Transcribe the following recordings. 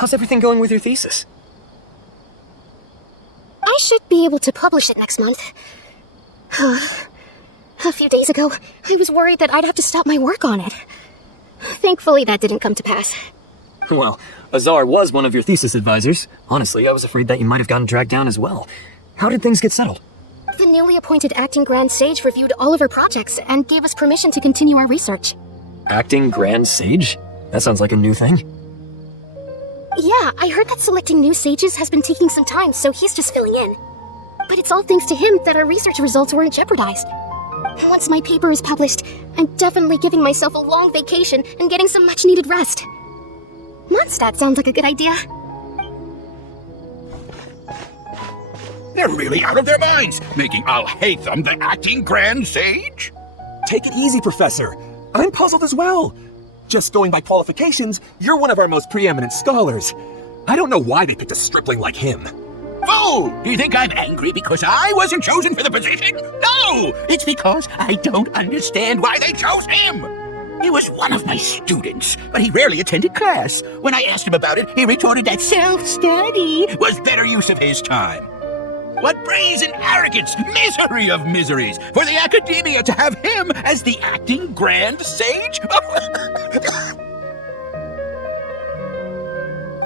How's everything going with your thesis? I should be able to publish it next month. A few days ago, I was worried that I'd have to stop my work on it. Thankfully, that didn't come to pass. Well, Azar was one of your thesis advisors. Honestly, I was afraid that you might have gotten dragged down as well. How did things get settled? The newly appointed acting Grand Sage reviewed all of our projects and gave us permission to continue our research. Acting Grand Sage? That sounds like a new thing. Yeah, I heard that selecting new sages has been taking some time, so he's just filling in. But it's all thanks to him that our research results weren't jeopardized. Once my paper is published, I'm definitely giving myself a long vacation and getting some much-needed rest. Mondstadt sounds like a good idea. They're really out of their minds, making Alhaitham the acting Grand Sage? Take it easy, Professor. I'm puzzled as well. Just going by qualifications, you're one of our most preeminent scholars. I don't know why they picked a stripling like him. Fool! Do you think I'm angry because I wasn't chosen for the position? No! It's because I don't understand why they chose him! He was one of my students, but he rarely attended class. When I asked him about it, he retorted that self-study was better use of his time. What brazen arrogance, misery of miseries, for the academia to have him as the acting Grand Sage?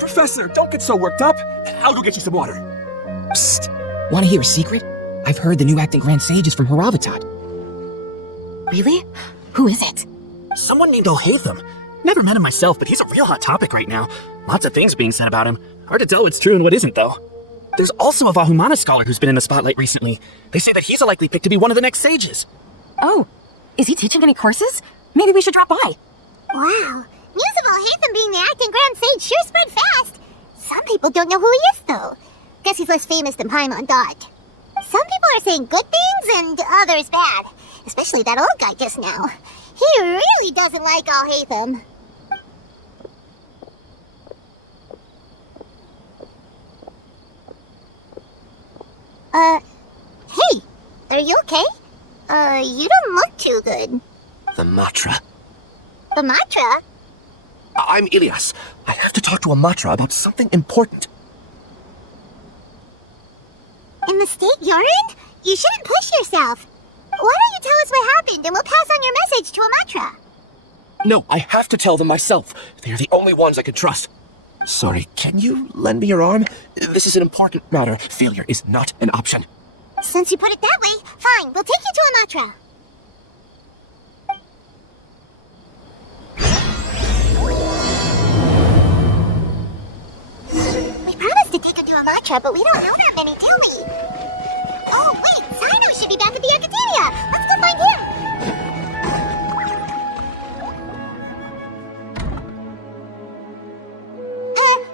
Professor, don't get so worked up. I'll go get you some water. Psst. Want to hear a secret? I've heard the new acting Grand Sage is from Haravatat. Really? Who is it? Someone named Alhaitham. Never met him myself, but he's a real hot topic right now. Lots of things being said about him. Hard to tell what's true and what isn't, though. There's also a Vahumana scholar who's been in the spotlight recently. They say that he's a likely pick to be one of the next sages. Oh, is he teaching any courses? Maybe we should drop by. Wow, news of Alhaitham being the acting Grand Sage sure spread fast. Some people don't know who he is, though. Guess he's less famous than Paimon Dot. Some people are saying good things and others bad. Especially that old guy just now. He really doesn't like Alhaitham. Hey, are you okay? You don't look too good. The Matra. The Matra? I'm Ilias. I have to talk to a Matra about something important. In the state you're in? You shouldn't push yourself. Why don't you tell us what happened and we'll pass on your message to a Matra? No, I have to tell them myself. They're the only ones I can trust. Sorry, can you lend me your arm? This is an important matter. Failure is not an option. Since you put it that way, fine, we'll take you to a Matra. We promised to take her to a Matra, but we don't know that many, do we? Oh, wait, Sino should be back at the Academia. Let's go find him.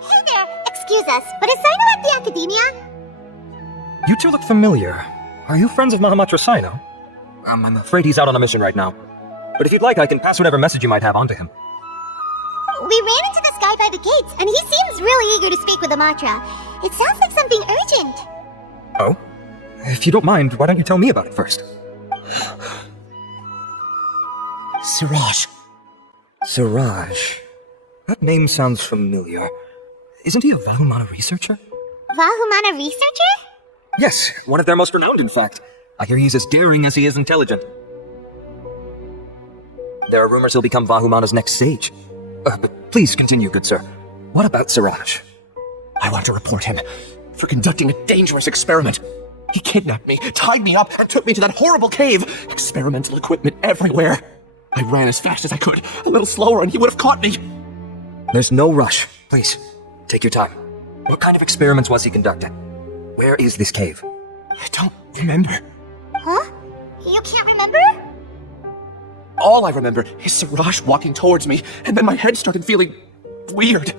Hey there, excuse us, but is Sino at the Academia? You two look familiar. Are you friends of Mahamatra Sino? I'm afraid he's out on a mission right now. But if you'd like, I can pass whatever message you might have on to him. We ran into this guy by the gates, and he seems really eager to speak with the Matra. It sounds like something urgent. Oh? If you don't mind, why don't you tell me about it first? Siraj. Siraj. That name sounds familiar. Isn't he a Vahumana researcher? Vahumana researcher? Yes, one of their most renowned, in fact. I hear he's as daring as he is intelligent. There are rumors he'll become Vahumana's next sage. But please continue, good sir. What about Siraj? I want to report him for conducting a dangerous experiment. He kidnapped me, tied me up, and took me to that horrible cave. Experimental equipment everywhere. I ran as fast as I could, a little slower, and he would have caught me. There's no rush. Please, take your time. What kind of experiments was he conducting? Where is this cave? I don't remember. Huh? You can't remember? All I remember is Siraj walking towards me, and then my head started feeling weird.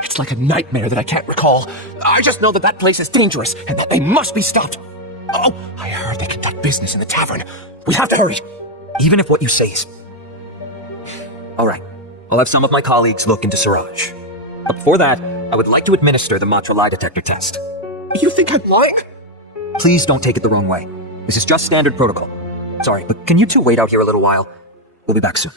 It's like a nightmare that I can't recall. I just know that that place is dangerous, and that they must be stopped. Oh, I heard they conduct business in the tavern. We have to hurry. Even if what you say is... All right, I'll have some of my colleagues look into Siraj. But before that, I would like to administer the Matra lie detector test. You think I'm lying? Please don't take it the wrong way. This is just standard protocol. Sorry, but can you two wait out here a little while? We'll be back soon.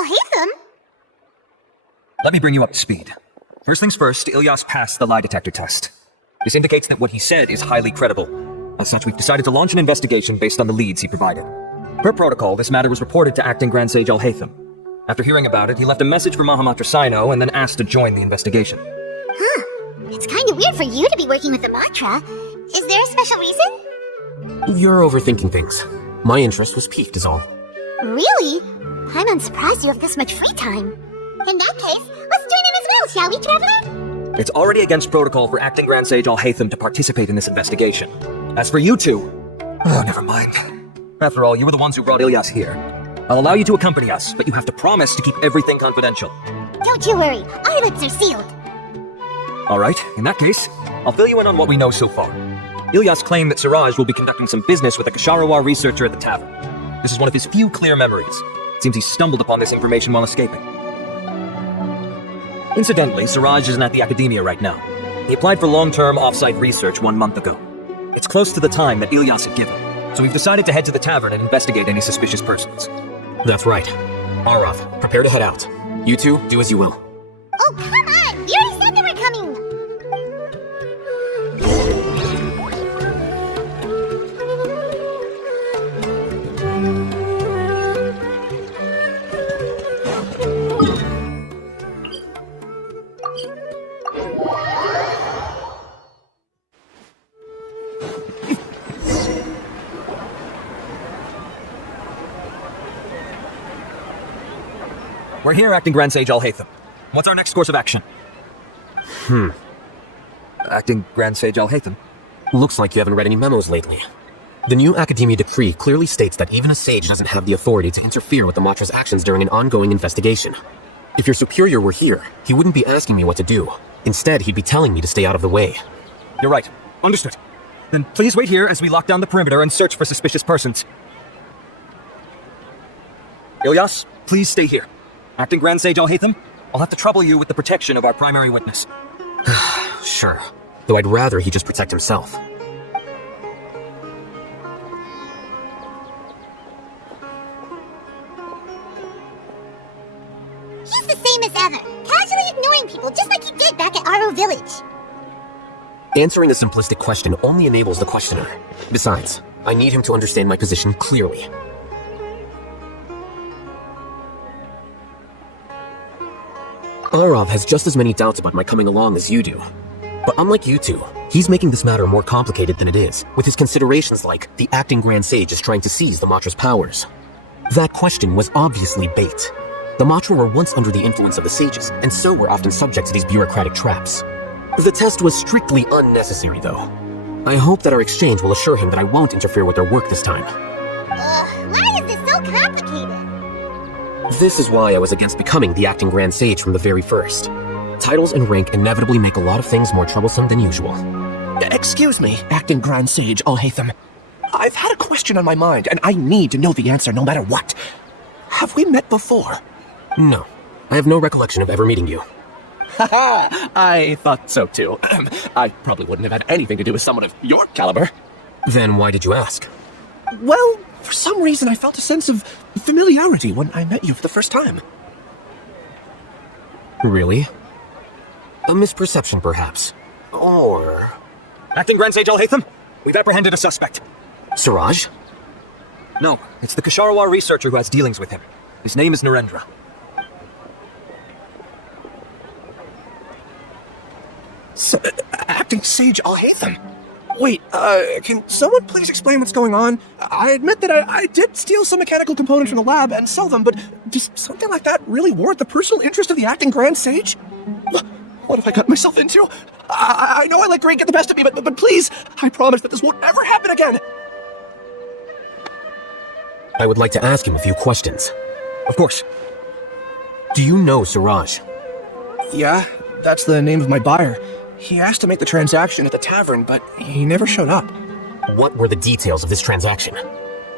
Alhaitham? Let me bring you up to speed. First things first, Ilyas passed the lie detector test. This indicates that what he said is highly credible. As such, we've decided to launch an investigation based on the leads he provided. Per protocol, this matter was reported to Acting Grand Sage Alhaitham. After hearing about it, he left a message for Mahamatra Sino and then asked to join the investigation. Huh. It's kinda weird for you to be working with the Matra. Is there a special reason? You're overthinking things. My interest was piqued is all. Really? I'm surprised you have this much free time. In that case, let's join in as well, shall we, Traveler? It's already against protocol for Acting Grand Sage Alhaitham to participate in this investigation. As for you two... Oh, never mind. After all, you were the ones who brought Ilyas here. I'll allow you to accompany us, but you have to promise to keep everything confidential. Don't you worry, our lips are sealed. Alright, in that case, I'll fill you in on what we know so far. Ilyas claimed that Siraj will be conducting some business with a Kasharawar researcher at the tavern. This is one of his few clear memories. It seems he stumbled upon this information while escaping. Incidentally, Siraj isn't at the academia right now. He applied for long-term off-site research 1 month ago. It's close to the time that Ilyas had given, so we've decided to head to the tavern and investigate any suspicious persons. That's right. Arav, prepare to head out. You two, do as you will. Oh, come on! You already said they were coming! We're here, Acting Grand Sage Alhaitham. What's our next course of action? Acting Grand Sage Alhaitham? Looks like you haven't read any memos lately. The new Academia decree clearly states that even a sage doesn't have the authority to interfere with the Matra's actions during an ongoing investigation. If your superior were here, he wouldn't be asking me what to do. Instead, he'd be telling me to stay out of the way. You're right. Understood. Then please wait here as we lock down the perimeter and search for suspicious persons. Ilyas, please stay here. Acting Grand Sage Alhaitham, I'll have to trouble you with the protection of our primary witness. Sure. Though I'd rather he just protect himself. He's the same as ever, casually ignoring people just like he did back at Aro Village. Answering a simplistic question only enables the questioner. Besides, I need him to understand my position clearly. Arav has just as many doubts about my coming along as you do. But unlike you two, he's making this matter more complicated than it is, with his considerations like the Acting Grand Sage is trying to seize the Matra's powers. That question was obviously bait. The Matra were once under the influence of the sages, and so were often subject to these bureaucratic traps. The test was strictly unnecessary, though. I hope that our exchange will assure him that I won't interfere with their work this time. Why is this so complicated? This is why I was against becoming the Acting Grand Sage from the very first. Titles and rank inevitably make a lot of things more troublesome than usual. Excuse me, Acting Grand Sage Alhaitham. I've had a question on my mind, and I need to know the answer no matter what. Have we met before? No. I have no recollection of ever meeting you. Haha, I thought so too. I probably wouldn't have had anything to do with someone of your caliber. Then why did you ask? Well, for some reason I felt a sense of familiarity when I met you for the first time. Really? A misperception, perhaps. Or... Acting Grand Sage Alhaitham, we've apprehended a suspect. Siraj? No, it's the Kasharawar researcher who has dealings with him. His name is Narendra. Acting Sage Alhaitham? Wait, can someone please explain what's going on? I admit that I did steal some mechanical components from the lab and sell them, but does something like that really warrant the personal interest of the Acting Grand Sage? What have I got myself into? I know I let greed get the best of me, but please, I promise that this won't ever happen again! I would like to ask him a few questions. Of course. Do you know Siraj? Yeah, that's the name of my buyer. He asked to make the transaction at the tavern, but he never showed up. What were the details of this transaction?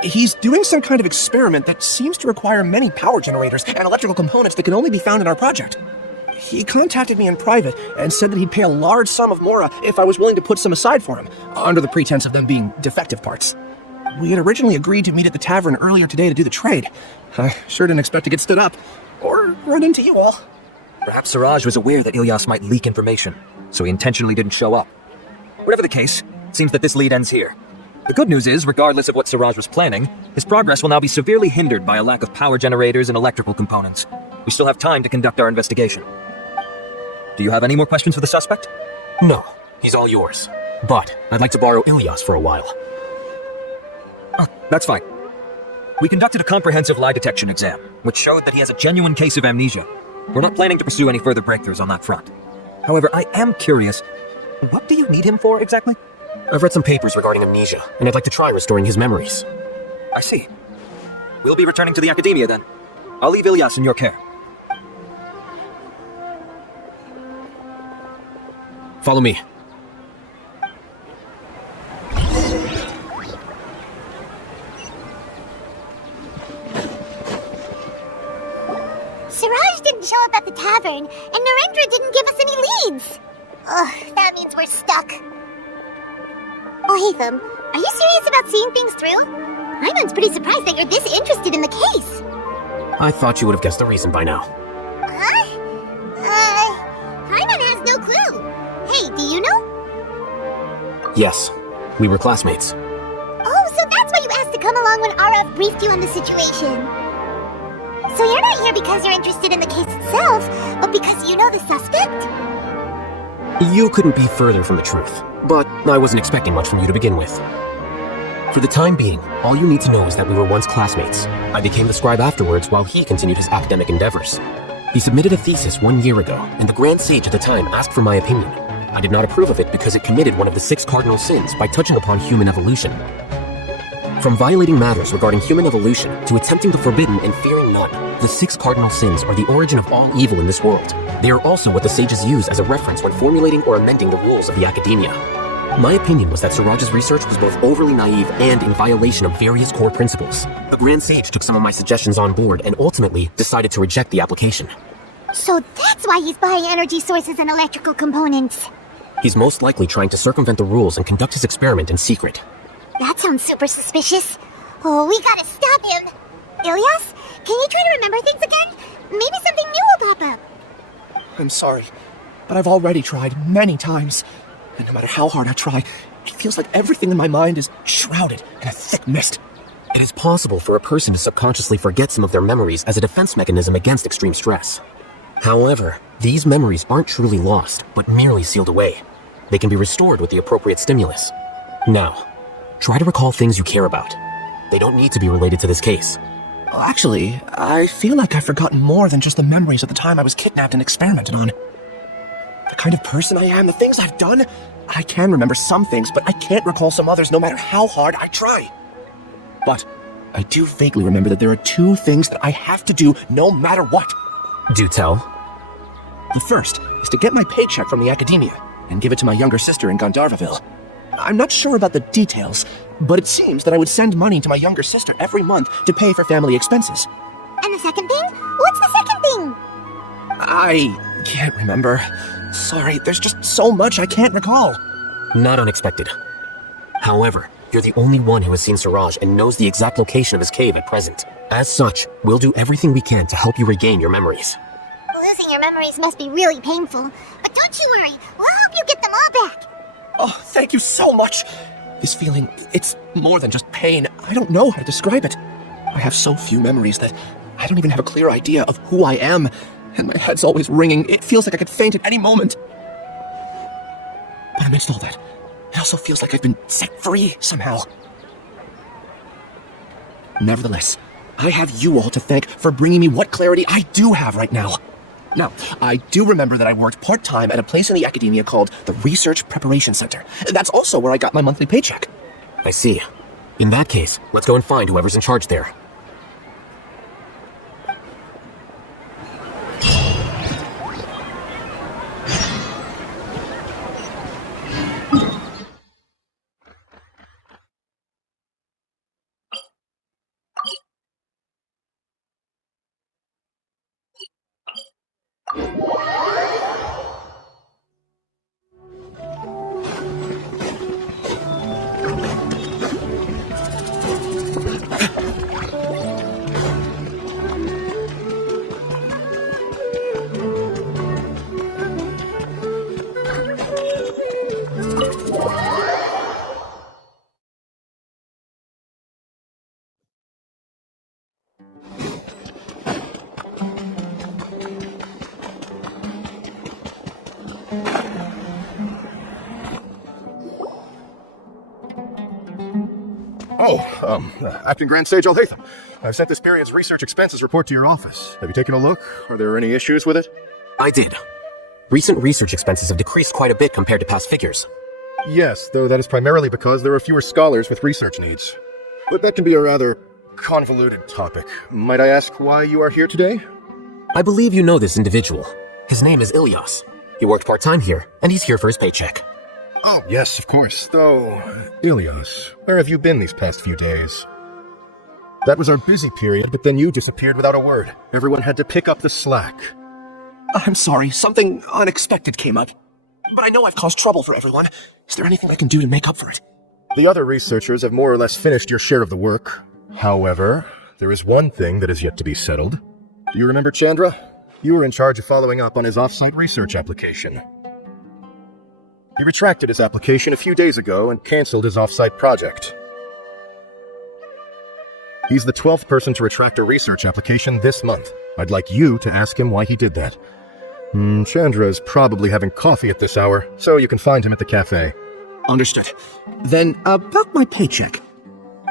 He's doing some kind of experiment that seems to require many power generators and electrical components that can only be found in our project. He contacted me in private and said that he'd pay a large sum of Mora if I was willing to put some aside for him, under the pretense of them being defective parts. We had originally agreed to meet at the tavern earlier today to do the trade. I sure didn't expect to get stood up. or run into you all. Perhaps Siraj was aware that Ilyas might leak information, so he intentionally didn't show up. Whatever the case, it seems that this lead ends here. The good news is, regardless of what Siraj was planning, his progress will now be severely hindered by a lack of power generators and electrical components. We still have time to conduct our investigation. Do you have any more questions for the suspect? No, he's all yours. But I'd like to borrow Ilyas for a while. Oh, that's fine. We conducted a comprehensive lie detection exam, which showed that he has a genuine case of amnesia. We're not planning to pursue any further breakthroughs on that front. However, I am curious, what do you need him for exactly? I've read some papers regarding amnesia, and I'd like to try restoring his memories. I see. We'll be returning to the academia then. I'll leave Ilyas in your care. Follow me. Siraj didn't show up at the tavern, and Narendra didn't give us any leads. Ugh, that means we're stuck. Alhaitham, are you serious about seeing things through? Hyman's pretty surprised that you're this interested in the case. I thought you would have guessed the reason by now. Huh? Hyman has no clue. Hey, do you know? Yes, we were classmates. Oh, so that's why you asked to come along when Arav briefed you on the situation. So you're not here because you're interested in the case itself, but because you know the suspect? You couldn't be further from the truth, but I wasn't expecting much from you to begin with. For the time being, all you need to know is that we were once classmates. I became the scribe afterwards while he continued his academic endeavors. He submitted a thesis 1 year ago, and the Grand Sage at the time asked for my opinion. I did not approve of it because it committed one of the 6 cardinal sins by touching upon human evolution. From violating matters regarding human evolution to attempting the forbidden and fearing none, the 6 cardinal sins are the origin of all evil in this world. They are also what the sages use as a reference when formulating or amending the rules of the academia. My opinion was that Siraj's research was both overly naive and in violation of various core principles. The Grand Sage took some of my suggestions on board and ultimately decided to reject the application. So that's why he's buying energy sources and electrical components. He's most likely trying to circumvent the rules and conduct his experiment in secret. That sounds super suspicious. Oh, we gotta stop him. Ilyas, can you try to remember things again? Maybe something new will pop up. I'm sorry, but I've already tried many times. And no matter how hard I try, it feels like everything in my mind is shrouded in a thick mist. It is possible for a person to subconsciously forget some of their memories as a defense mechanism against extreme stress. However, these memories aren't truly lost, but merely sealed away. They can be restored with the appropriate stimulus. Now, try to recall things you care about. They don't need to be related to this case. Well, actually, I feel like I've forgotten more than just the memories of the time I was kidnapped and experimented on. The kind of person I am, the things I've done, I can remember some things, but I can't recall some others no matter how hard I try. But I do vaguely remember that there are 2 things that I have to do no matter what. Do tell. The first is to get my paycheck from the academia and give it to my younger sister in Gandharvaville. I'm not sure about the details, but it seems that I would send money to my younger sister every month to pay for family expenses. And the second thing? What's the second thing? I can't remember. Sorry, there's just so much I can't recall. Not unexpected. However, you're the only one who has seen Siraj and knows the exact location of his cave at present. As such, we'll do everything we can to help you regain your memories. Losing your memories must be really painful. But don't you worry, we'll help you get them all back. Oh, thank you so much. This feeling, it's more than just pain. I don't know how to describe it. I have so few memories that I don't even have a clear idea of who I am. And my head's always ringing. It feels like I could faint at any moment. But amidst all that, it also feels like I've been set free somehow. Nevertheless, I have you all to thank for bringing me what clarity I do have right now. Now, I do remember that I worked part-time at a place in the academia called the Research Preparation Center. That's also where I got my monthly paycheck. I see. In that case, let's go and find whoever's in charge there. Acting Grand Sage Alhaitham. I've sent this period's research expenses report to your office. Have you taken a look? Are there any issues with it? I did. Recent research expenses have decreased quite a bit compared to past figures. Yes, though that is primarily because there are fewer scholars with research needs. But that can be a rather convoluted topic. Might I ask why you are here today? I believe you know this individual. His name is Ilyas. He worked part-time here, and he's here for his paycheck. Oh, yes, of course. Though, Ilyas, where have you been these past few days? That was our busy period, but then you disappeared without a word. Everyone had to pick up the slack. I'm sorry, something unexpected came up. But I know I've caused trouble for everyone. Is there anything I can do to make up for it? The other researchers have more or less finished your share of the work. However, there is one thing that is yet to be settled. Do you remember Chandra? You were in charge of following up on his off-site research application. He retracted his application a few days ago and canceled his off-site project. He's the 12th person to retract a research application this month. I'd like you to ask him why he did that. Chandra is probably having coffee at this hour, so you can find him at the cafe. Understood. Then, about my paycheck.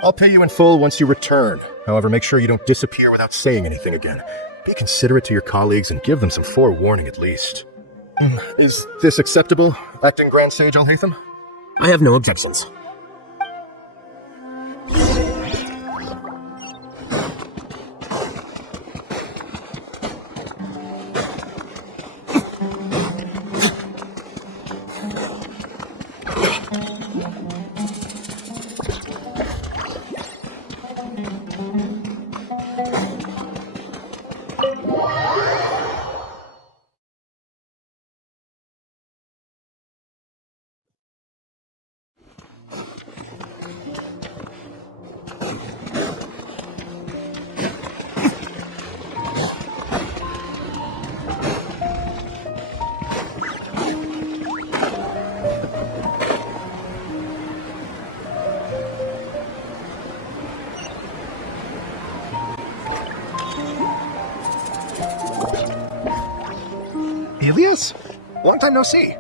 I'll pay you in full once you return. However, make sure you don't disappear without saying anything again. Be considerate to your colleagues and give them some forewarning at least. Is this acceptable, Acting Grand Sage Alhaitham? I have no objections. Ilyas? Long time no see.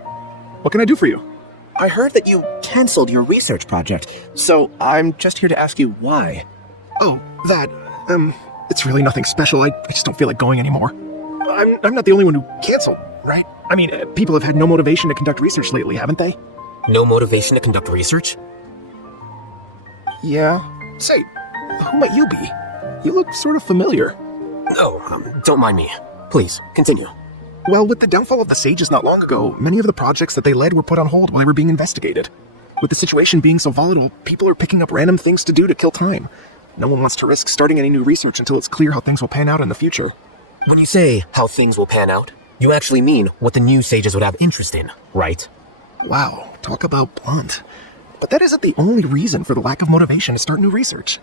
What can I do for you? I heard that you canceled your research project, so I'm just here to ask you why. Oh, that, it's really nothing special. I just don't feel like going anymore. I'm not the only one who canceled, right? I mean, people have had no motivation to conduct research lately, haven't they? No motivation to conduct research? Yeah. Say, who might you be? You look sort of familiar. Oh, don't mind me. Please, continue. Well, with the downfall of the sages not long ago, many of the projects that they led were put on hold while they were being investigated. With the situation being so volatile, people are picking up random things to do to kill time. No one wants to risk starting any new research until it's clear how things will pan out in the future. When you say how things will pan out, you actually mean what the new sages would have interest in, right? Wow, talk about blunt. But that isn't the only reason for the lack of motivation to start new research.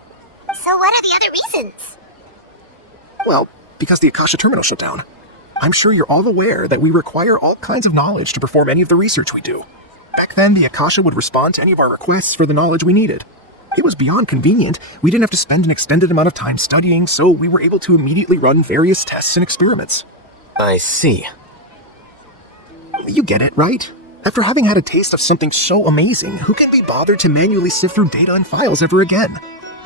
So what are the other reasons? Well, because the Akasha terminal shut down. I'm sure you're all aware that we require all kinds of knowledge to perform any of the research we do. Back then, the Akasha would respond to any of our requests for the knowledge we needed. It was beyond convenient. We didn't have to spend an extended amount of time studying, so we were able to immediately run various tests and experiments. I see. You get it, right? After having had a taste of something so amazing, who can be bothered to manually sift through data and files ever again?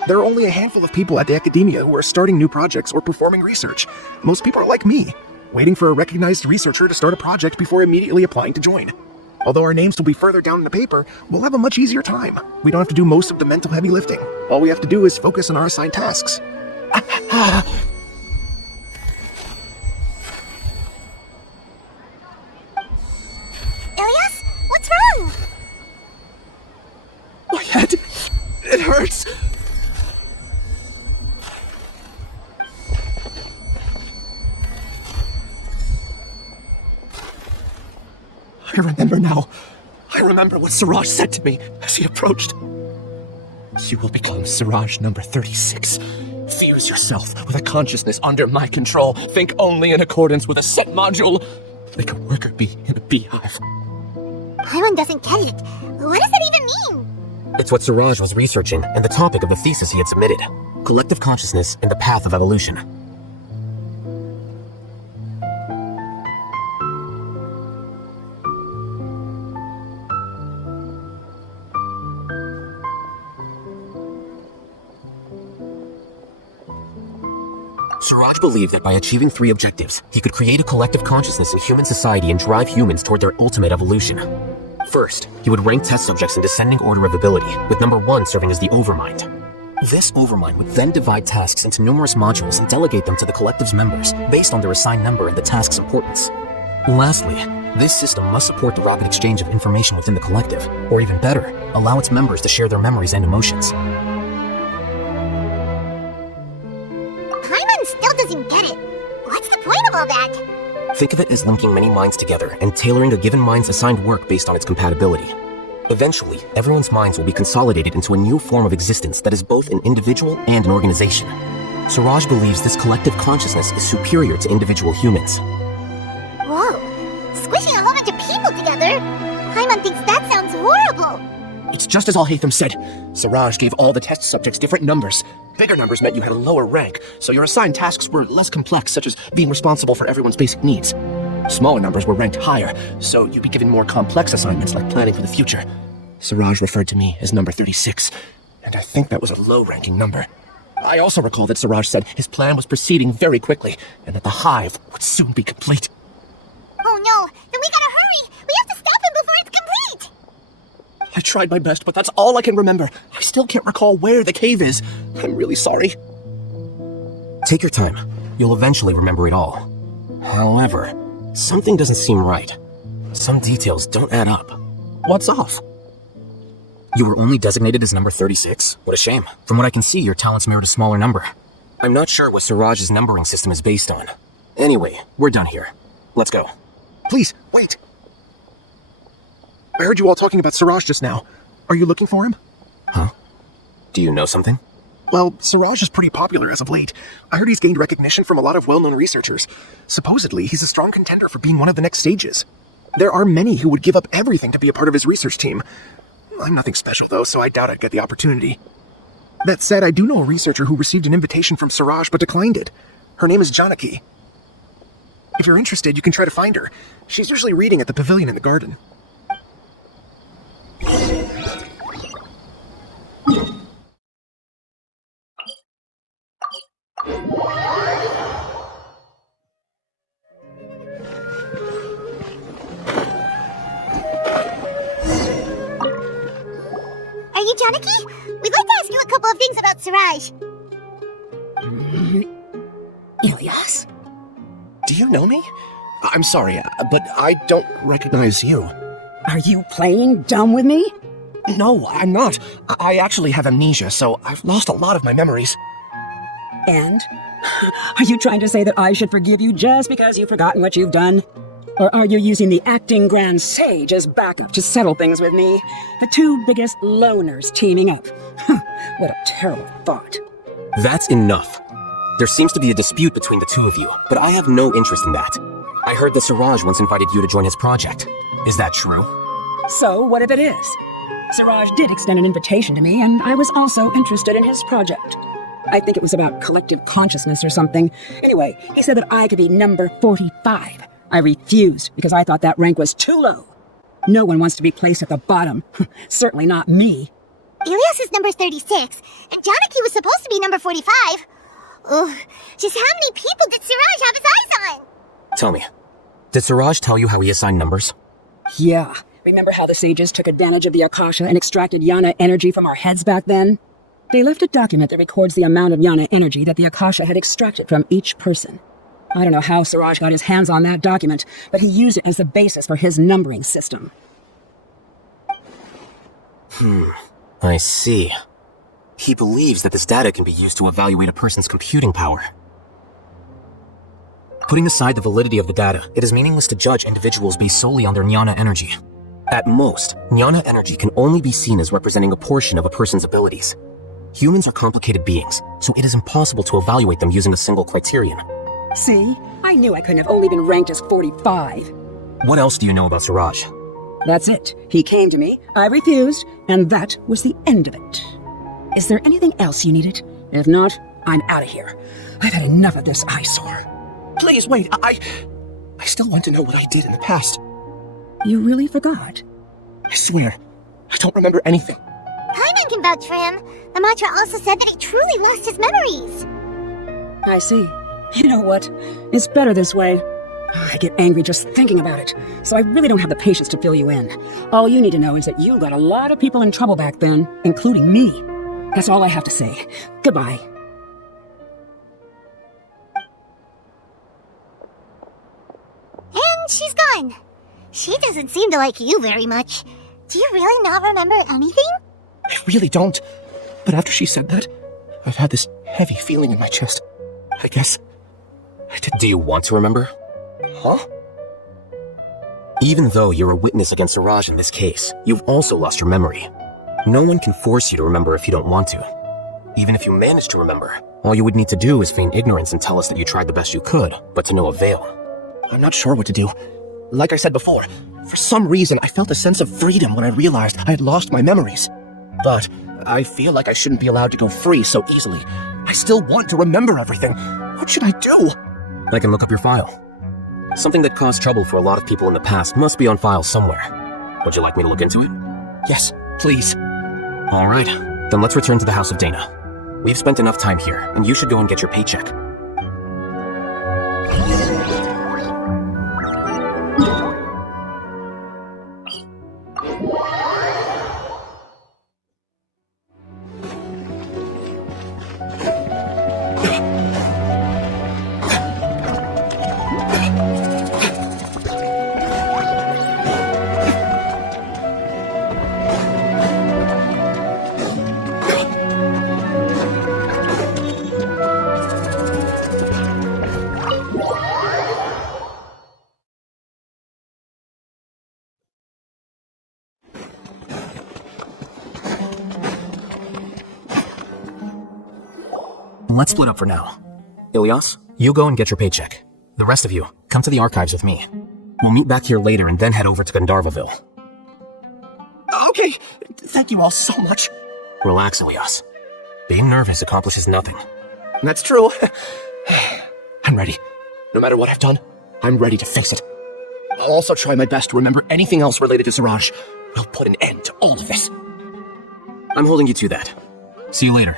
There are only a handful of people at the academia who are starting new projects or performing research. Most people are like me, waiting for a recognized researcher to start a project before immediately applying to join. Although our names will be further down in the paper, we'll have a much easier time. We don't have to do most of the mental heavy lifting. All we have to do is focus on our assigned tasks. Ilyas, what's wrong? My head, it hurts. I remember now. I remember what Siraj said to me as he approached. You will become Siraj number 36. Fuse yourself with a consciousness under my control. Think only in accordance with a set module. Like a worker bee in a beehive. Paimon doesn't get it. What does that even mean? It's what Siraj was researching and the topic of the thesis he had submitted. Collective consciousness and the path of evolution. Siraj believed that by achieving 3 objectives, he could create a collective consciousness in human society and drive humans toward their ultimate evolution. First, he would rank test subjects in descending order of ability, with number 1 serving as the overmind. This overmind would then divide tasks into numerous modules and delegate them to the collective's members based on their assigned number and the task's importance. Lastly, this system must support the rapid exchange of information within the collective, or even better, allow its members to share their memories and emotions. Paimon still doesn't get it. What's the point of all that? Think of it as linking many minds together and tailoring a given mind's assigned work based on its compatibility. Eventually, everyone's minds will be consolidated into a new form of existence that is both an individual and an organization. Siraj believes this collective consciousness is superior to individual humans. Whoa, squishing a whole bunch of people together? Paimon thinks that sounds horrible. It's just as Alhaitham said. Siraj gave all the test subjects different numbers. Bigger numbers meant you had a lower rank, so your assigned tasks were less complex, such as being responsible for everyone's basic needs. Smaller numbers were ranked higher, so you'd be given more complex assignments like planning for the future. Siraj referred to me as number 36, and I think that was a low-ranking number. I also recall that Siraj said his plan was proceeding very quickly, and that the hive would soon be complete. Oh no, then we gotta hurry! We have to stop him before it's complete! I tried my best, but that's all I can remember. I still can't recall where the cave is. I'm really sorry. Take your time. You'll eventually remember it all. However, something doesn't seem right. Some details don't add up. What's off? You were only designated as number 36? What a shame. From what I can see, your talents mirrored a smaller number. I'm not sure what Siraj's numbering system is based on. Anyway, we're done here. Let's go. Please, wait. I heard you all talking about Siraj just now. Are you looking for him? Huh? Do you know something? Well, Siraj is pretty popular as of late. I heard he's gained recognition from a lot of well-known researchers. Supposedly, he's a strong contender for being one of the next sages. There are many who would give up everything to be a part of his research team. I'm nothing special, though, so I doubt I'd get the opportunity. That said, I do know a researcher who received an invitation from Siraj but declined it. Her name is Janaki. If you're interested, you can try to find her. She's usually reading at the pavilion in the garden. Are you Janaki? We'd like to ask you a couple of things about Siraj. Ilyas? Do you know me? I'm sorry, but I don't recognize you. Are you playing dumb with me? No, I'm not. I actually have amnesia, so I've lost a lot of my memories. And? Are you trying to say that I should forgive you just because you've forgotten what you've done? Or are you using the acting grand sage as backup to settle things with me? The two biggest loners teaming up. What a terrible thought. That's enough. There seems to be a dispute between the two of you, but I have no interest in that. I heard that Siraj once invited you to join his project. Is that true? So, what if it is? Siraj did extend an invitation to me, and I was also interested in his project. I think it was about collective consciousness or something. Anyway, he said that I could be number 45. I refused because I thought that rank was too low. No one wants to be placed at the bottom. Certainly not me. Ilyas is number 36, and Janaki was supposed to be number 45. Ugh, just how many people did Siraj have his eyes on? Tell me, did Siraj tell you how he assigned numbers? Yeah. Remember how the sages took advantage of the Akasha and extracted Yana energy from our heads back then? They left a document that records the amount of Yana energy that the Akasha had extracted from each person. I don't know how Siraj got his hands on that document, but he used it as the basis for his numbering system. I see. He believes that this data can be used to evaluate a person's computing power. Putting aside the validity of the data, it is meaningless to judge individuals based solely on their Jnana energy. At most, Jnana energy can only be seen as representing a portion of a person's abilities. Humans are complicated beings, so it is impossible to evaluate them using a single criterion. See? I knew I couldn't have only been ranked as 45. What else do you know about Siraj? That's it. He came to me, I refused, and that was the end of it. Is there anything else you needed? If not, I'm out of here. I've had enough of this eyesore. Please, wait, I still want to know what I did in the past. You really forgot? I swear, I don't remember anything. Paimon can vouch for him. The mantra also said that he truly lost his memories. I see. You know what? It's better this way. I get angry just thinking about it, so I really don't have the patience to fill you in. All you need to know is that you got a lot of people in trouble back then, including me. That's all I have to say. Goodbye. And she's gone. She doesn't seem to like you very much. Do you really not remember anything? I really don't. But after she said that, I've had this heavy feeling in my chest. I guess I did. Do you want to remember? Huh? Even though you're a witness against Siraj in this case, you've also lost your memory. No one can force you to remember if you don't want to. Even if you manage to remember, all you would need to do is feign ignorance and tell us that you tried the best you could, but to no avail. I'm not sure what to do. Like I said before, for some reason I felt a sense of freedom when I realized I had lost my memories. But I feel like I shouldn't be allowed to go free so easily. I still want to remember everything. What should I do? I can look up your file. Something that caused trouble for a lot of people in the past must be on file somewhere. Would you like me to look into it? Yes, please. All right, then let's return to the House of Dana. We've spent enough time here, and you should go and get your paycheck. Let's split up for now. Ilyas, you go and get your paycheck. The rest of you, come to the archives with me. We'll meet back here later and then head over to Gandharvaville. Okay, thank you all so much. Relax, Ilyas. Being nervous accomplishes nothing. That's true. I'm ready. No matter what I've done, I'm ready to face it. I'll also try my best to remember anything else related to Siraj. We'll put an end to all of this. I'm holding you to that. See you later.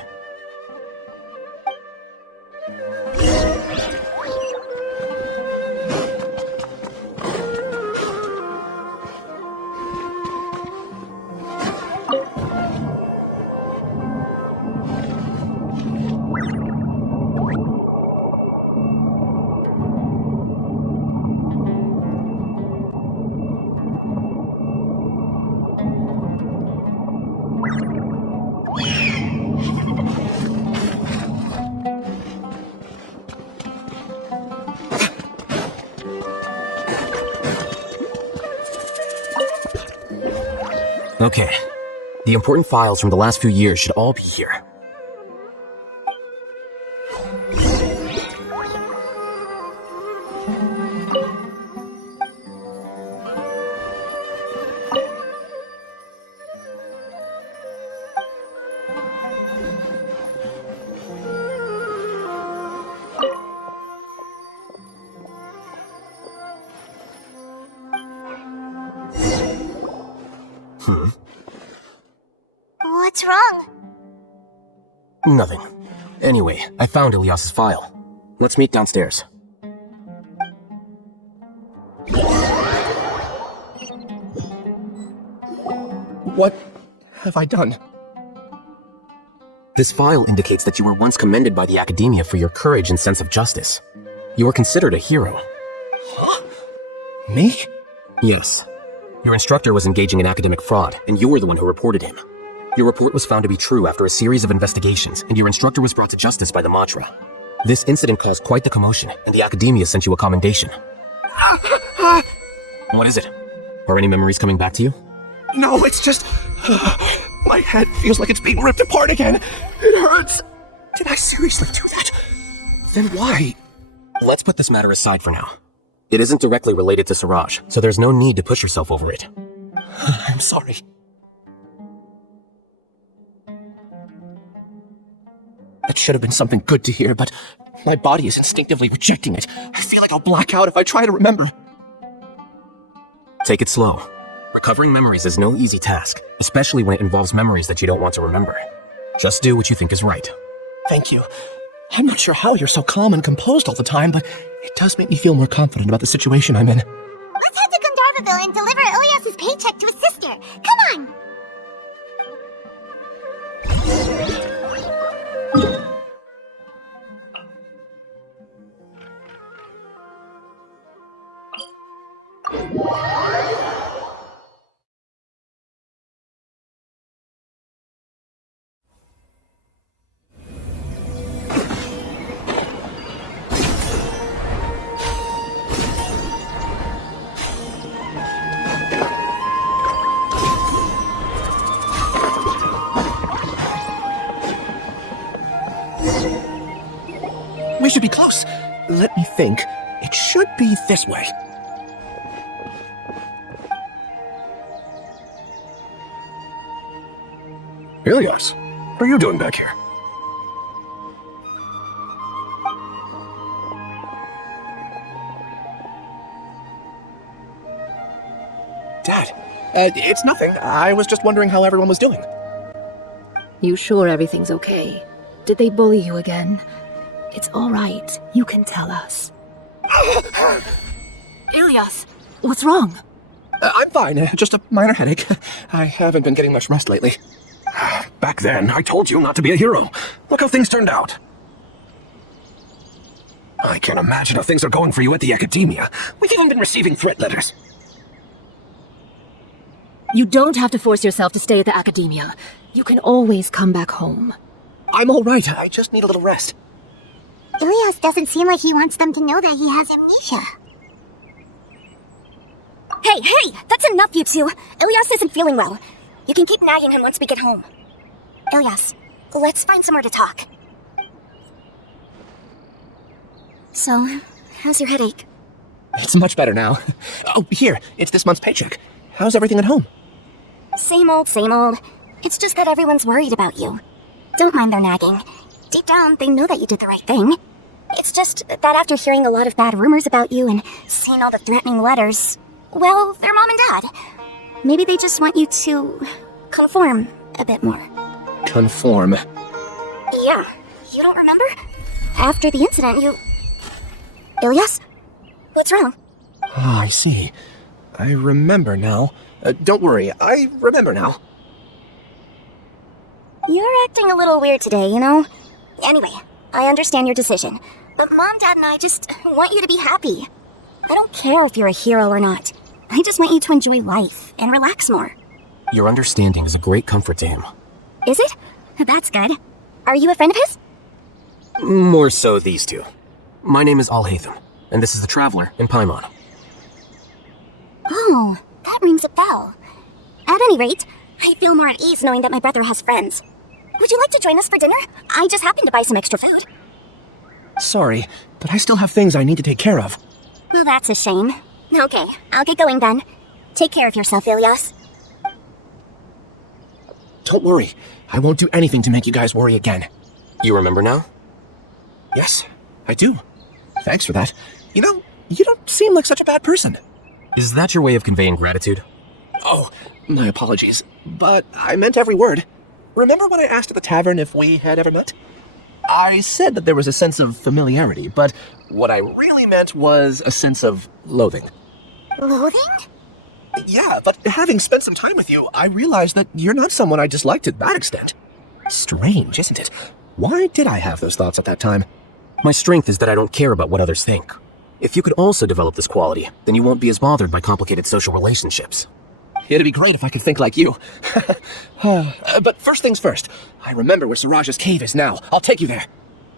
Okay. The important files from the last few years should all be here. What's wrong? Nothing. Anyway, I found Ilyas's file. Let's meet downstairs. What have I done? This file indicates that you were once commended by the Academia for your courage and sense of justice. You were considered a hero. Huh? Me? Yes. Your instructor was engaging in academic fraud, and you were the one who reported him. Your report was found to be true after a series of investigations, and your instructor was brought to justice by the Matra. This incident caused quite the commotion, and the Academia sent you a commendation. What is it? Are any memories coming back to you? No, it's just... my head feels like it's being ripped apart again. It hurts. Did I seriously do that? Then why? Let's put this matter aside for now. It isn't directly related to Siraj, so there's no need to push yourself over it. I'm sorry. That should have been something good to hear, but my body is instinctively rejecting it. I feel like I'll black out if I try to remember. Take it slow. Recovering memories is no easy task, especially when it involves memories that you don't want to remember. Just do what you think is right. Thank you. I'm not sure how you're so calm and composed all the time, but it does make me feel more confident about the situation I'm in. Let's head to Gandharvaville and deliver Ilyas's paycheck to his sister. Come on! We should be close. Let me think. It should be this way. Ilyas, what are you doing back here? Dad, it's nothing. I was just wondering how everyone was doing. You sure everything's okay? Did they bully you again? It's all right. You can tell us. Ilyas, what's wrong? I'm fine. Just a minor headache. I haven't been getting much rest lately. Back then, I told you not to be a hero. Look how things turned out. I can't imagine how things are going for you at the academia. We've even been receiving threat letters. You don't have to force yourself to stay at the academia. You can always come back home. I'm all right. I just need a little rest. Ilyas doesn't seem like he wants them to know that he has amnesia. Hey, that's enough, you two. Ilyas isn't feeling well. You can keep nagging him once we get home. Ilyas, let's find somewhere to talk. So, how's your headache? It's much better now. Oh, here, it's this month's paycheck. How's everything at home? Same old, same old. It's just that everyone's worried about you. Don't mind their nagging. Deep down, they know that you did the right thing. It's just that after hearing a lot of bad rumors about you and seeing all the threatening letters, well, they're mom and dad. Maybe they just want you to conform a bit more. Conform? Yeah, you don't remember? After the incident, you... Ilyas? What's wrong? Oh, I see. I remember now. Don't worry, I remember now. You're acting a little weird today, you know? Anyway, I understand your decision, but Mom, Dad, and I just want you to be happy. I don't care if you're a hero or not. I just want you to enjoy life and relax more. Your understanding is a great comfort to him. Is it? That's good. Are you a friend of his? More so these two. My name is Alhaitham, and this is the Traveler in Paimon. Oh, that rings a bell. At any rate, I feel more at ease knowing that my brother has friends. Would you like to join us for dinner? I just happened to buy some extra food. Sorry, but I still have things I need to take care of. Well, that's a shame. Okay, I'll get going then. Take care of yourself, Ilyas. Don't worry, I won't do anything to make you guys worry again. You remember now? Yes, I do. Thanks for that. You know, you don't seem like such a bad person. Is that your way of conveying gratitude? Oh, my apologies, but I meant every word. Remember when I asked at the tavern if we had ever met? I said that there was a sense of familiarity, but what I really meant was a sense of loathing. Loathing? Yeah, but having spent some time with you, I realized that you're not someone I disliked to that extent. Strange, isn't it? Why did I have those thoughts at that time? My strength is that I don't care about what others think. If you could also develop this quality, then you won't be as bothered by complicated social relationships. It'd be great if I could think like you. But first things first, I remember where Siraj's cave is now. I'll take you there.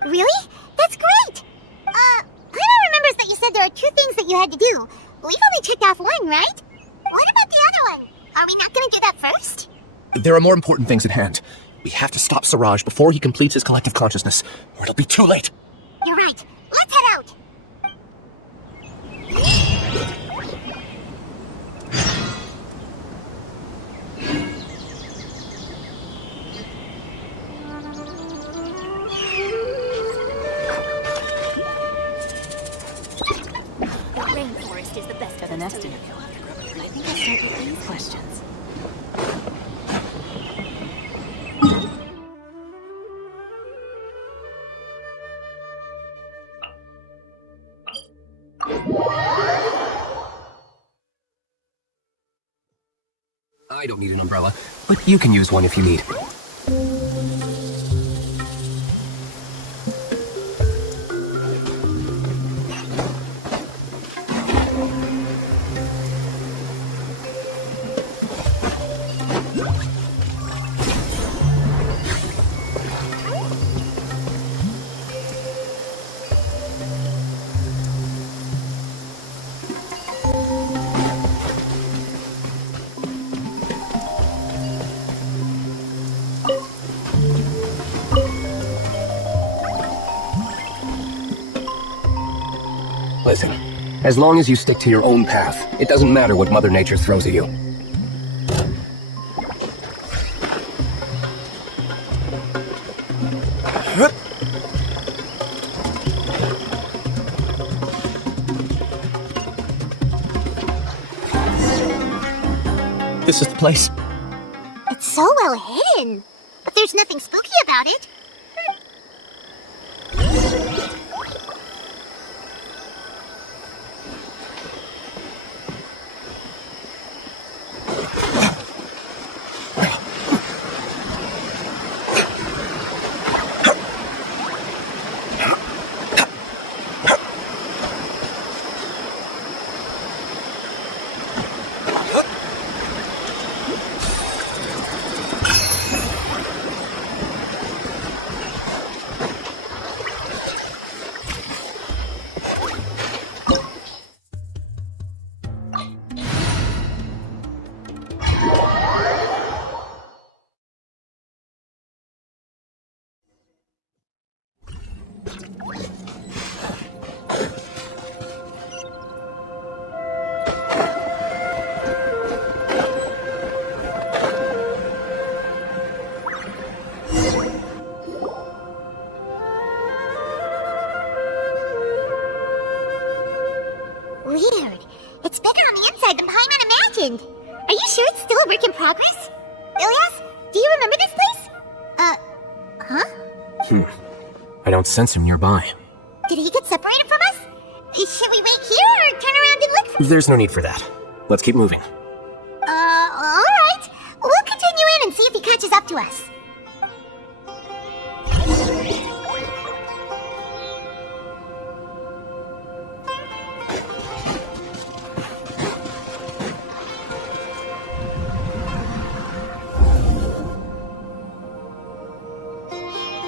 Really? That's great! Paimon remembers that you said there are 2 things that you had to do. We've only checked off 1, right? What about the other one? Are we not gonna do that first? There are more important things at hand. We have to stop Siraj before he completes his collective consciousness, or it'll be too late. You're right. Let's head out! Rainforest is the best of the next interview. I think I'll start with these questions. I don't need an umbrella, but you can use one if you need. Listen, as long as you stick to your own path, it doesn't matter what Mother Nature throws at you. This is the place. It's so well hidden, but there's nothing spooky about it. Weird. It's bigger on the inside than Paimon imagined. Are you sure it's still a work in progress? Ilias, do you remember this place? Huh? I don't sense him nearby. Did he get separated from us? Should we wait here or turn around and look for... There's no need for that. Let's keep moving. Alright. We'll continue in and see if he catches up to us.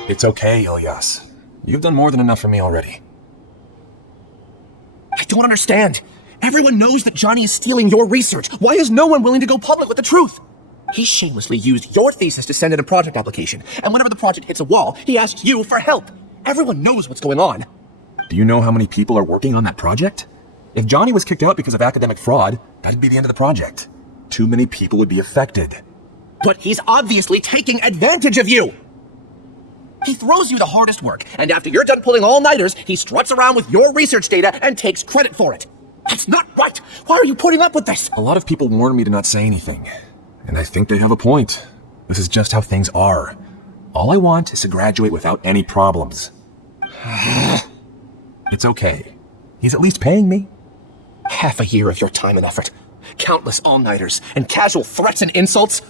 It's okay, Ilias. You've done more than enough for me already. I don't understand. Everyone knows that Johnny is stealing your research. Why is no one willing to go public with the truth? He shamelessly used your thesis to send in a project application, and whenever the project hits a wall, he asks you for help. Everyone knows what's going on. Do you know how many people are working on that project? If Johnny was kicked out because of academic fraud, that'd be the end of the project. Too many people would be affected. But he's obviously taking advantage of you! He throws you the hardest work, and after you're done pulling all-nighters, he struts around with your research data and takes credit for it. That's not right! Why are you putting up with this? A lot of people warn me to not say anything, and I think they have a point. This is just how things are. All I want is to graduate without any problems. It's okay. He's at least paying me. Half a year of your time and effort. Countless all-nighters and casual threats and insults.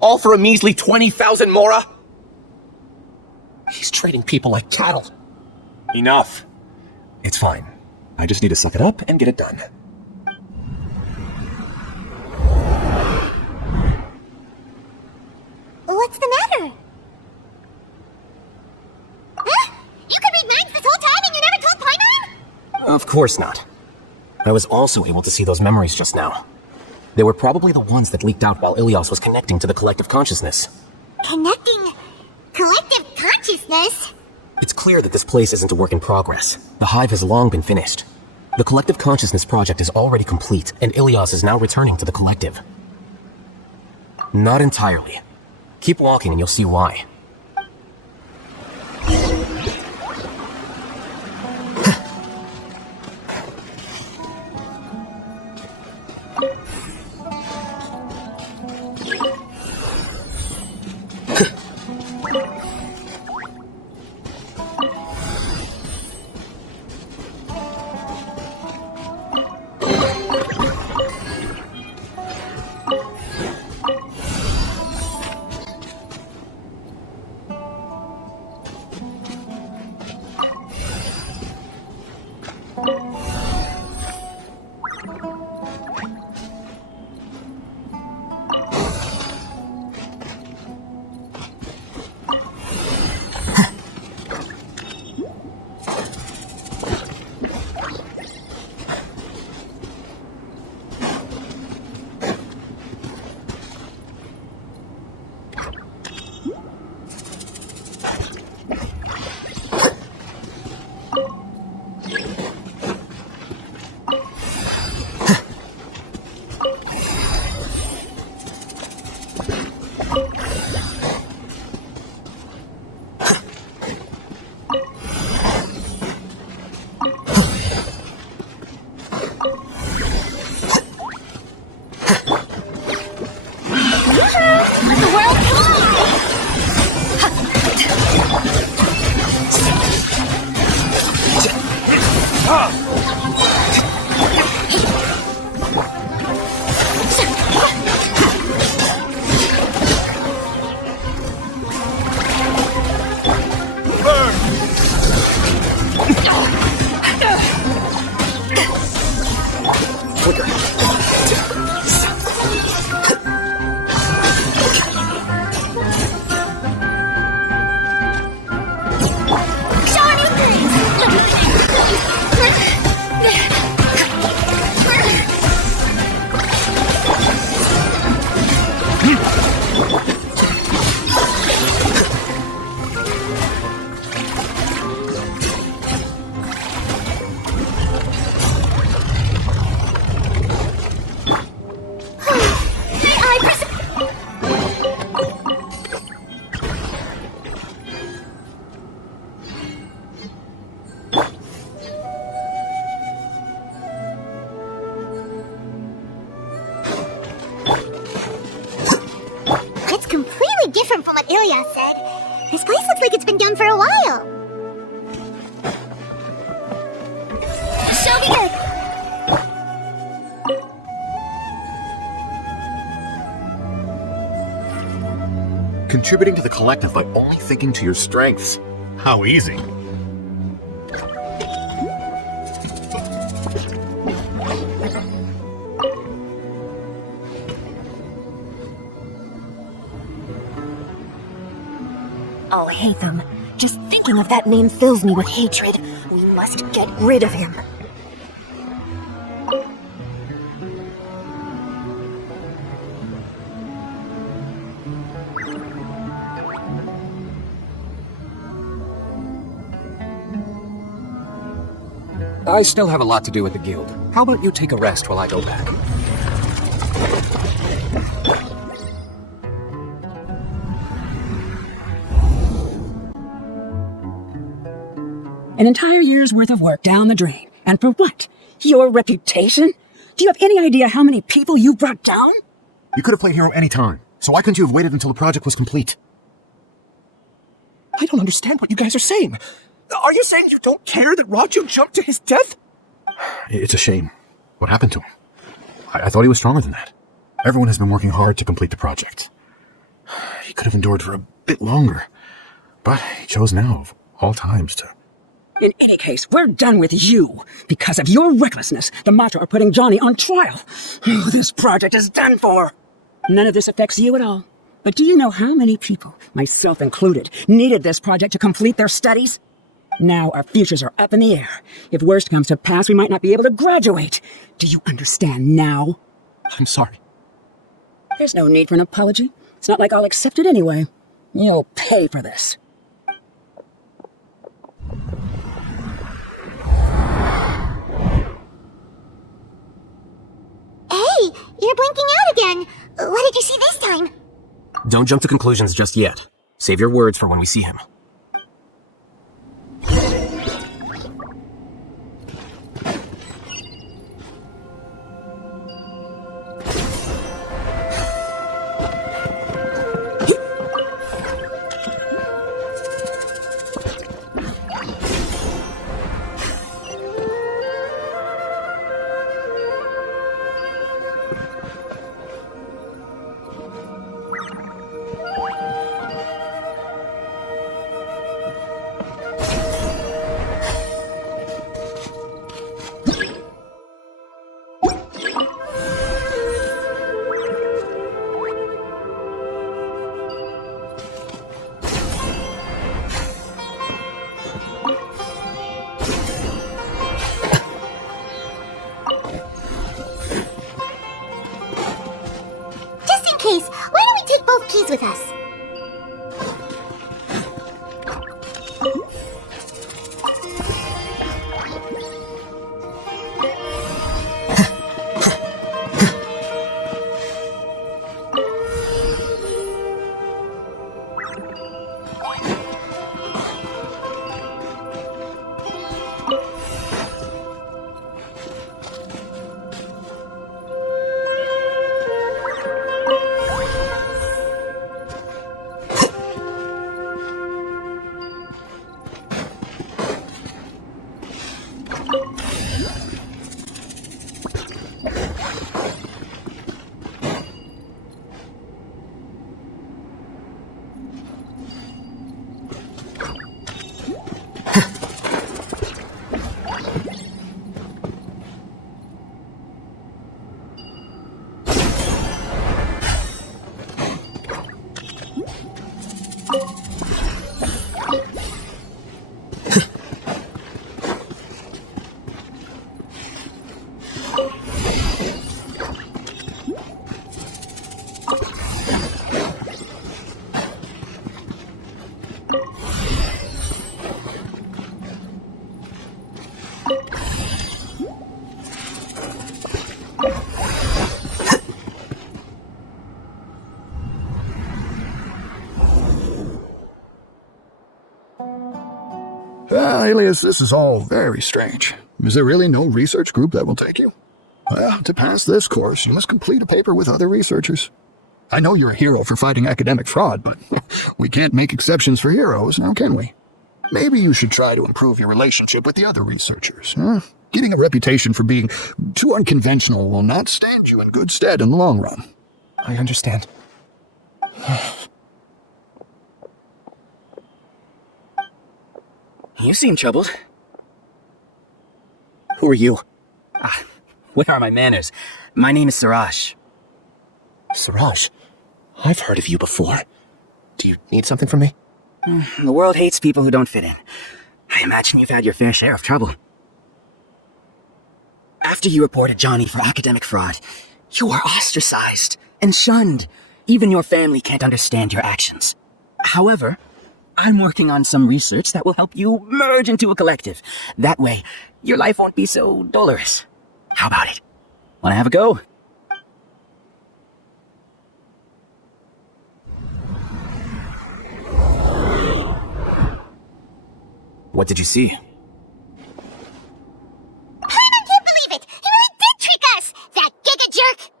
All for a measly 20,000 mora? He's treating people like cattle. Enough. It's fine. I just need to suck it up and get it done. What's the matter? Huh? You could read minds this whole time and you never told Paimon? Of course not. I was also able to see those memories just now. They were probably the ones that leaked out while Ilias was connecting to the collective consciousness. Connecting collective consciousness? It's clear that this place isn't a work in progress. The hive has long been finished. The collective consciousness project is already complete, and Ilias is now returning to the collective. Not entirely. Keep walking and you'll see why. Different from what Ilya said. This place looks like it's been done for a while. Show me good. Contributing to the collective by only thinking to your strengths. How easy. Alhaitham. Just thinking of that name fills me with hatred. We must get rid of him. I still have a lot to do with the guild. How about you take a rest while I go back? An entire year's worth of work down the drain. And for what? Your reputation? Do you have any idea how many people you brought down? You could have played hero any time, so why couldn't you have waited until the project was complete? I don't understand what you guys are saying. Are you saying you don't care that Raju jumped to his death? It's a shame. What happened to him? I thought he was stronger than that. Everyone has been working hard to complete the project. He could have endured for a bit longer, but he chose now, of all times, to... In any case, we're done with you. Because of your recklessness, the Matra are putting Johnny on trial. This project is done for. None of this affects you at all. But do you know how many people, myself included, needed this project to complete their studies? Now our futures are up in the air. If worst comes to pass, we might not be able to graduate. Do you understand now? I'm sorry. There's no need for an apology. It's not like I'll accept it anyway. You'll pay for this. Hey, you're blinking out again. What did you see this time? Don't jump to conclusions just yet. Save your words for when we see him. With us. Alias, this is all very strange. Is there really no research group that will take you? Well, to pass this course, you must complete a paper with other researchers. I know you're a hero for fighting academic fraud, but we can't make exceptions for heroes, now can we? Maybe you should try to improve your relationship with the other researchers, huh? Getting a reputation for being too unconventional will not stand you in good stead in the long run. I understand. You seem troubled. Who are you? Where are my manners? My name is Siraj. Siraj, I've heard of you before. Do you need something from me? The world hates people who don't fit in. I imagine you've had your fair share of trouble. After you reported Johnny for academic fraud, you were ostracized and shunned. Even your family can't understand your actions. However, I'm working on some research that will help you merge into a collective. That way, your life won't be so dolorous. How about it? Wanna have a go? What did you see? I can't believe it! He really did trick us! That giga jerk!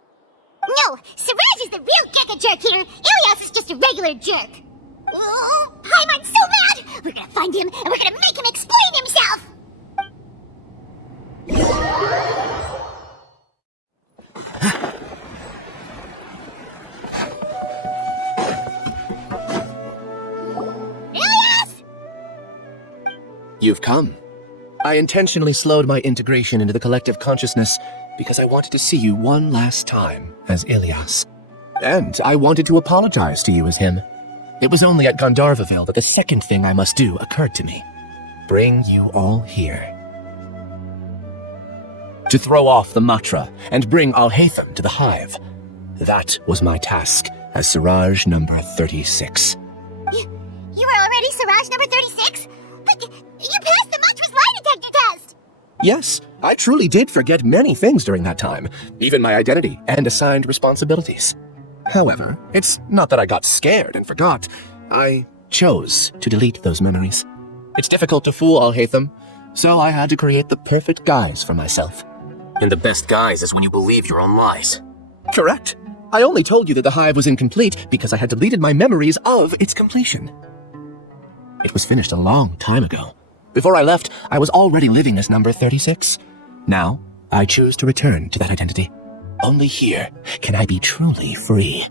No, Siraj is the real giga jerk here. Ilias is just a regular jerk. Oh, Paimon's so mad! We're gonna find him, and we're gonna make him explain himself! Ilias! You've come. I intentionally slowed my integration into the collective consciousness because I wanted to see you one last time as Ilias. And I wanted to apologize to you as him. It was only at Gandharvaville that the second thing I must do occurred to me. Bring you all here. To throw off the Matra and bring Alhaitham to the hive. That was my task as Siraj number 36. You were already Siraj number 36? But you passed the Matra's lie detector test! Yes, I truly did forget many things during that time, even my identity and assigned responsibilities. However, it's not that I got scared and forgot. I chose to delete those memories. It's difficult to fool Alhaitham, so I had to create the perfect guise for myself. And the best guise is when you believe your own lies. Correct. I only told you that the hive was incomplete because I had deleted my memories of its completion. It was finished a long time ago. Before I left, I was already living as number 36. Now, I choose to return to that identity. Only here can I be truly free.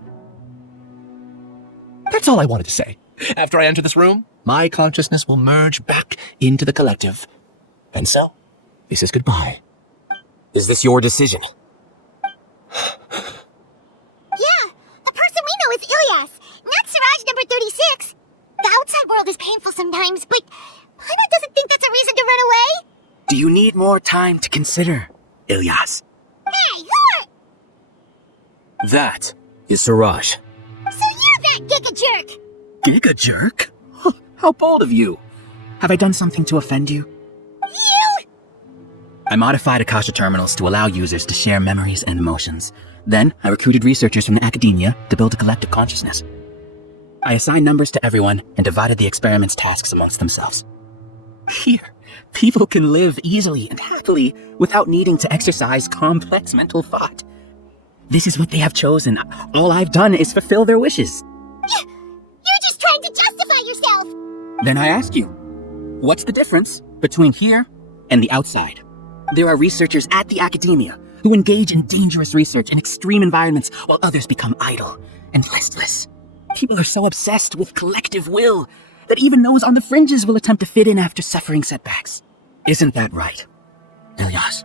That's all I wanted to say. After I enter this room, my consciousness will merge back into the collective. And so, this is goodbye. Is this your decision? Yeah, the person we know is Ilias, not Siraj number 36. The outside world is painful sometimes, but Paimon doesn't think that's a reason to run away. Do you need more time to consider, Ilias? Hey, who are... That is Siraj. So you're that giga jerk! Giga jerk? How bold of you! Have I done something to offend you? You! I modified Akasha terminals to allow users to share memories and emotions. Then, I recruited researchers from academia to build a collective consciousness. I assigned numbers to everyone and divided the experiment's tasks amongst themselves. Here, people can live easily and happily without needing to exercise complex mental thought. This is what they have chosen. All I've done is fulfill their wishes. You're just trying to justify yourself! Then I ask you, what's the difference between here and the outside? There are researchers at the academia who engage in dangerous research in extreme environments while others become idle and listless. People are so obsessed with collective will that even those on the fringes will attempt to fit in after suffering setbacks. Isn't that right, Ilias?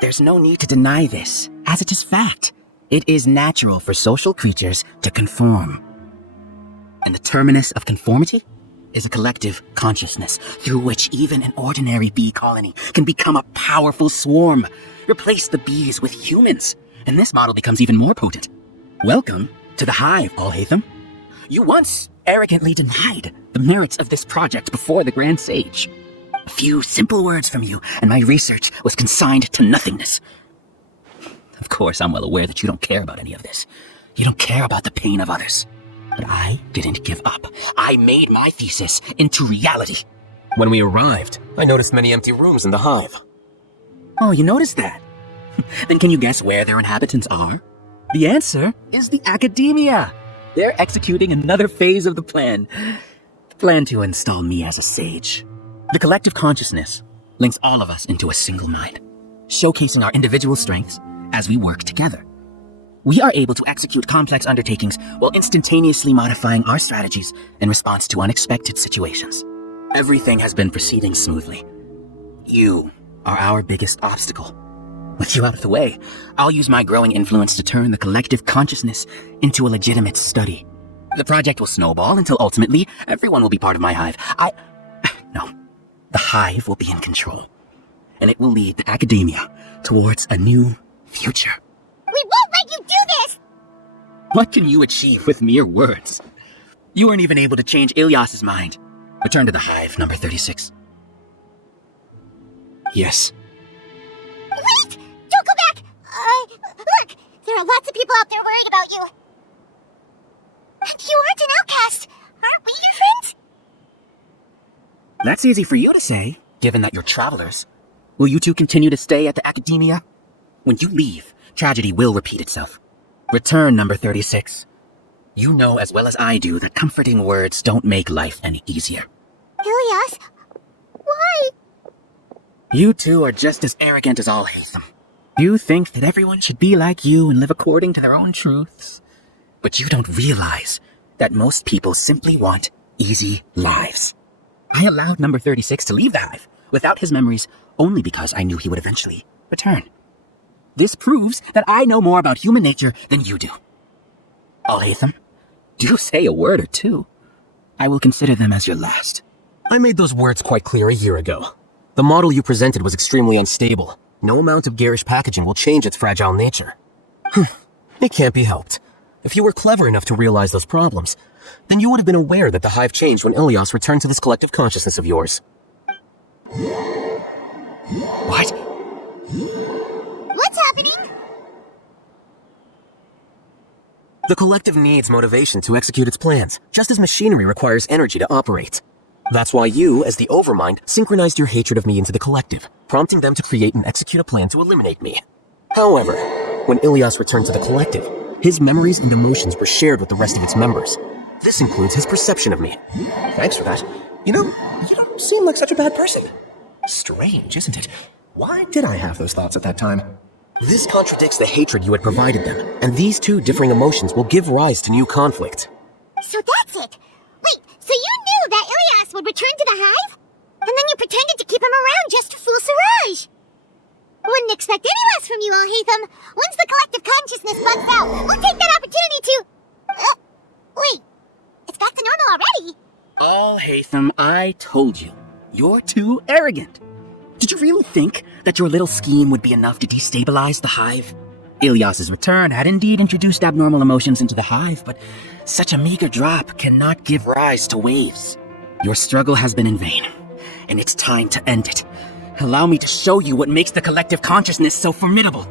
There's no need to deny this, as it is fact. It is natural for social creatures to conform. And the terminus of conformity is a collective consciousness through which even an ordinary bee colony can become a powerful swarm, replace the bees with humans, and this model becomes even more potent. Welcome to the Hive, Alhaitham. You once arrogantly denied the merits of this project before the Grand Sage. A few simple words from you, and my research was consigned to nothingness. Of course, I'm well aware that you don't care about any of this. You don't care about the pain of others. But I didn't give up. I made my thesis into reality. When we arrived, I noticed many empty rooms in the hive. Oh, you noticed that? Then can you guess where their inhabitants are? The answer is the academia. They're executing another phase of the plan. The plan to install me as a sage. The collective consciousness links all of us into a single mind, showcasing our individual strengths as we work together. We are able to execute complex undertakings while instantaneously modifying our strategies in response to unexpected situations. Everything has been proceeding smoothly. You are our biggest obstacle. With you out of the way, I'll use my growing influence to turn the collective consciousness into a legitimate study. The project will snowball until ultimately everyone will be part of my hive. No. The hive will be in control. And it will lead the academia towards a new future. We won't let you do this! What can you achieve with mere words? You weren't even able to change Ilyas's mind. Return to the hive, number 36. Yes. Wait! Don't go back! Look! There are lots of people out there worried about you. And you aren't an outcast! Aren't we your friends? That's easy for you to say, given that you're travelers. Will you two continue to stay at the academia? When you leave, tragedy will repeat itself. Return, number 36. You know as well as I do that comforting words don't make life any easier. Ilyas? Why? You two are just as arrogant as Alhaitham. You think that everyone should be like you and live according to their own truths. But you don't realize that most people simply want easy lives. I allowed number 36 to leave the hive without his memories only because I knew he would eventually return. This proves that I know more about human nature than you do. Alhaitham, do say a word or two. I will consider them as your last. I made those words quite clear a year ago. The model you presented was extremely unstable. No amount of garish packaging will change its fragile nature. It can't be helped. If you were clever enough to realize those problems, then you would have been aware that the hive changed when Ilyas returned to this collective consciousness of yours. What? What's happening? The collective needs motivation to execute its plans, just as machinery requires energy to operate. That's why you, as the Overmind, synchronized your hatred of me into the collective, prompting them to create and execute a plan to eliminate me. However, when Ilyas returned to the collective, his memories and emotions were shared with the rest of its members. This includes his perception of me. Thanks for that. You don't seem like such a bad person. Strange, isn't it? Why did I have those thoughts at that time? This contradicts the hatred you had provided them, and these two differing emotions will give rise to new conflict. So that's it. Wait, so you knew that Ilyas would return to the hive? And then you pretended to keep him around just to fool Siraj? Wouldn't expect any less from you, Alhaitham. Once the collective consciousness bugs out, we'll take that opportunity to... wait, it's back to normal already. Alhaitham, I told you. You're too arrogant. Did you really think that your little scheme would be enough to destabilize the hive? Ilyas's return had indeed introduced abnormal emotions into the hive, but such a meager drop cannot give rise to waves. Your struggle has been in vain, and it's time to end it. Allow me to show you what makes the collective consciousness so formidable.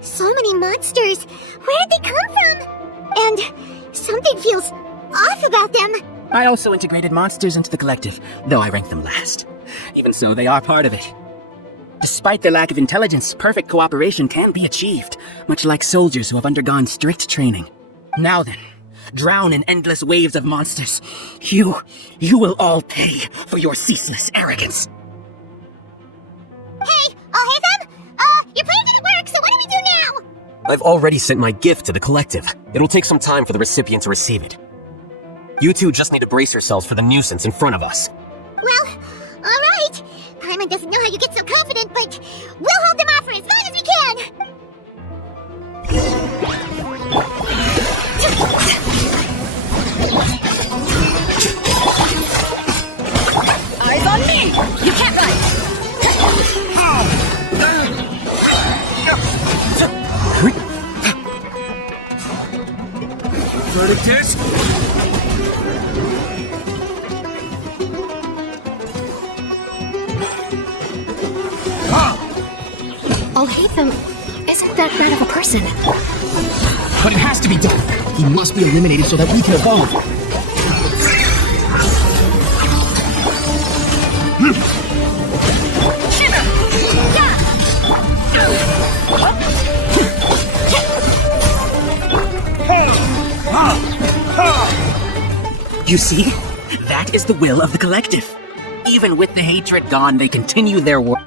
So many monsters. Where did they come from? And something feels off about them. I also integrated monsters into the collective, though I ranked them last. Even so, they are part of it. Despite their lack of intelligence, perfect cooperation can be achieved, much like soldiers who have undergone strict training. Now then, drown in endless waves of monsters. You will all pay for your ceaseless arrogance. Hey, Alhaitham! Your plan didn't work, so what do we do now? I've already sent my gift to the collective. It'll take some time for the recipient to receive it. You two just need to brace yourselves for the nuisance in front of us. Well, alright. Paimon doesn't know how you get so confident, but we'll hold them off for as long as we can. Eyes on me! You can't run! Verdict is... Alhaitham isn't that bad of a person. But it has to be done. He must be eliminated so that we can evolve. You see? That is the will of the collective. Even with the hatred gone, they continue their work.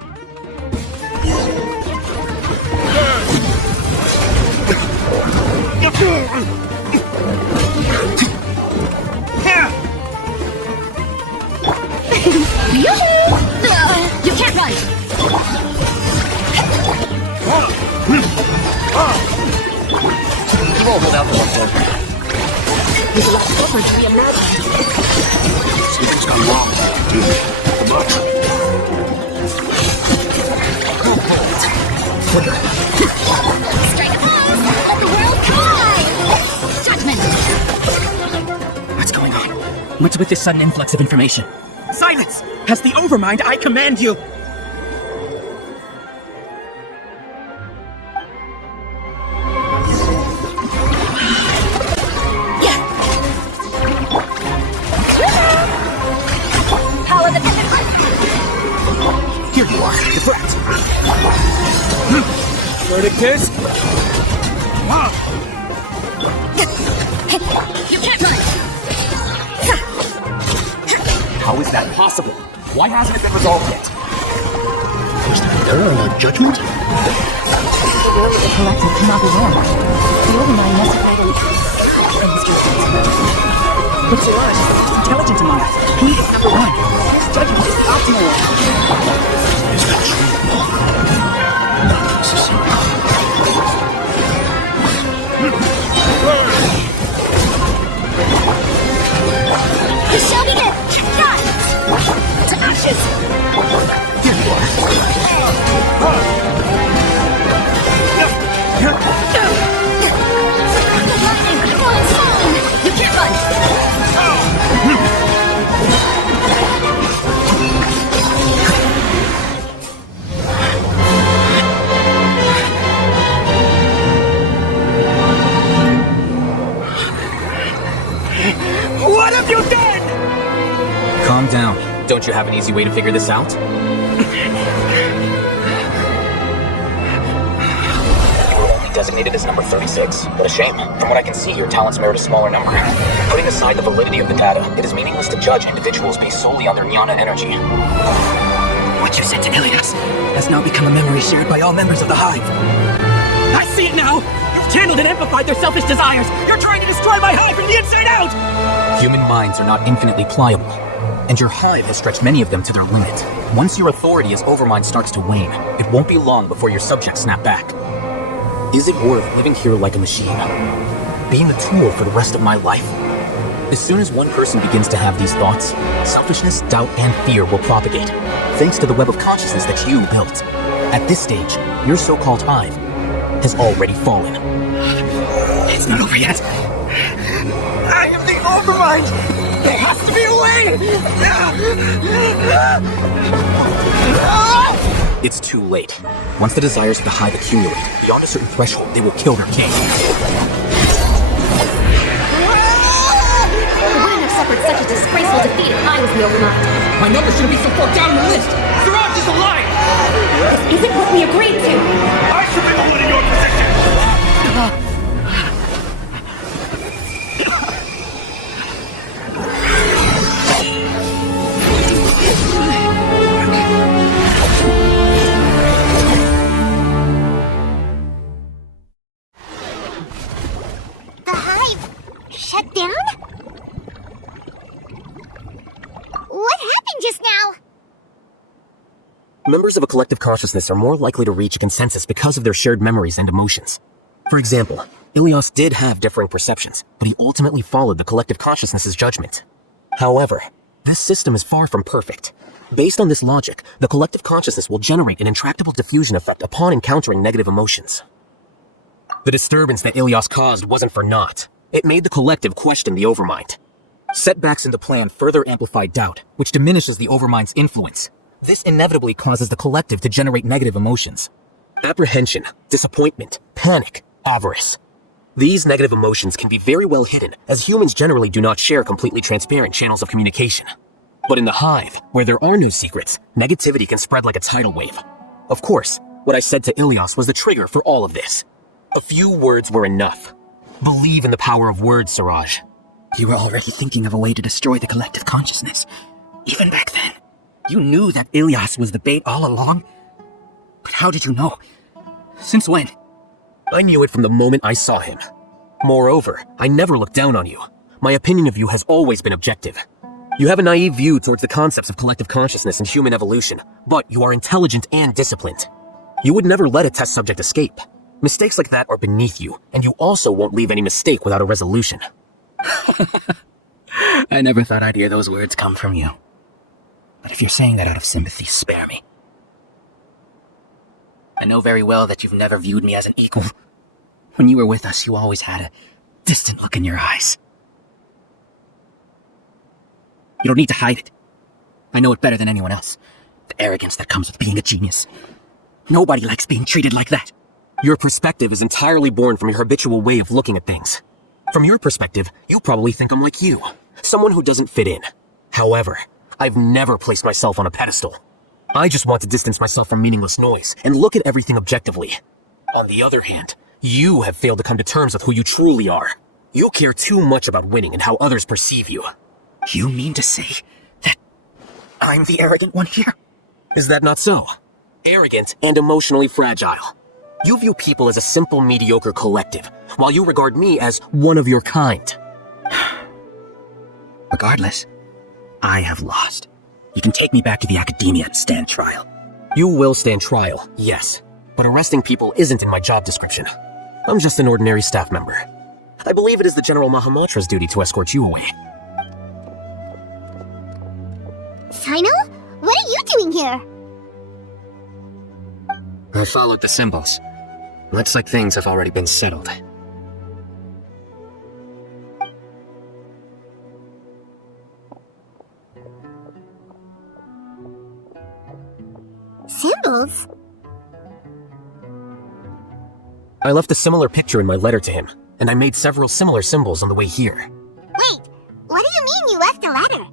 You can't run! You won't hold out for much longer. There's a lot tougher than we imagined. Something's gone wrong, dude. Strike a pose! Let the world collide! Judgment! What's going on? What's with this sudden influx of information? Silence! As the Overmind, I command you! Here you are, deflect! Verdict is... You can't run! How is that possible? Why hasn't it been resolved yet? Is that error a judgment? The will of the collective cannot be wrong. The Overmind must have made an mistake. But Siraj is intelligent among us. He is number one. His judgment is optimal. Is that true? Not necessary. This shall begin! God! To ashes! Here you are. Lightning! Falling stone! You can't run! What have you done? Calm down. Don't you have an easy way to figure this out? You were only designated as number 36. What a shame. From what I can see, your talents merit a smaller number. Putting aside the validity of the data, it is meaningless to judge individuals based solely on their jnana energy. What you said to Ilias has now become a memory shared by all members of the Hive. I see it now! You've channeled and amplified their selfish desires! You're trying to destroy my Hive from the inside out! Human minds are not infinitely pliable, and your Hive has stretched many of them to their limit. Once your authority as Overmind starts to wane, it won't be long before your subjects snap back. Is it worth living here like a machine? Being a tool for the rest of my life? As soon as one person begins to have these thoughts, selfishness, doubt, and fear will propagate, thanks to the web of consciousness that you built. At this stage, your so-called Hive has already fallen. It's not over yet. I am the Overmind! There has to be a way! It's too late. Once the desires of the Hive accumulate, beyond a certain threshold, they will kill their king. I wouldn't have suffered such a disgraceful defeat if I was the Overmind. My number shouldn't be so far down the list! Siraj is alive! This isn't what we agreed to! I should be the one in your position! The Hive shut down? What happened just now? Members of a collective consciousness are more likely to reach a consensus because of their shared memories and emotions. For example, Ilias did have differing perceptions, but he ultimately followed the collective consciousness's judgment. However, this system is far from perfect. Based on this logic, the collective consciousness will generate an intractable diffusion effect upon encountering negative emotions. The disturbance that Ilias caused wasn't for naught. It made the collective question the Overmind. Setbacks in the plan further amplified doubt, which diminishes the Overmind's influence. This inevitably causes the collective to generate negative emotions. Apprehension, disappointment, panic, avarice. These negative emotions can be very well hidden, as humans generally do not share completely transparent channels of communication. But in the hive, where there are no secrets, negativity can spread like a tidal wave. Of course, what I said to Ilias was the trigger for all of this. A few words were enough. Believe in the power of words, Siraj. You were already thinking of a way to destroy the collective consciousness. Even back then. You knew that Ilias was the bait all along? But how did you know? Since when? I knew it from the moment I saw him. Moreover, I never looked down on you. My opinion of you has always been objective. You have a naive view towards the concepts of collective consciousness and human evolution, but you are intelligent and disciplined. You would never let a test subject escape. Mistakes like that are beneath you, and you also won't leave any mistake without a resolution. I never thought I'd hear those words come from you. But if you're saying that out of sympathy, spare me. I know very well that you've never viewed me as an equal. When you were with us, you always had a distant look in your eyes. You don't need to hide it. I know it better than anyone else. The arrogance that comes with being a genius. Nobody likes being treated like that. Your perspective is entirely born from your habitual way of looking at things. From your perspective, you probably think I'm like you, someone who doesn't fit in. However, I've never placed myself on a pedestal. I just want to distance myself from meaningless noise and look at everything objectively. On the other hand, you have failed to come to terms with who you truly are. You care too much about winning and how others perceive you. You mean to say that I'm the arrogant one here? Is that not so? Arrogant and emotionally fragile. You view people as a simple, mediocre collective, while you regard me as one of your kind. Regardless, I have lost. You can take me back to the academia and stand trial. You will stand trial, yes. But arresting people isn't in my job description. I'm just an ordinary staff member. I believe it is the General Mahamatra's duty to escort you away. Sino? What are you doing here? I followed the symbols. Looks like things have already been settled. Symbols? I left a similar picture in my letter to him, and I made several similar symbols on the way here. Wait, what do you mean you left a letter?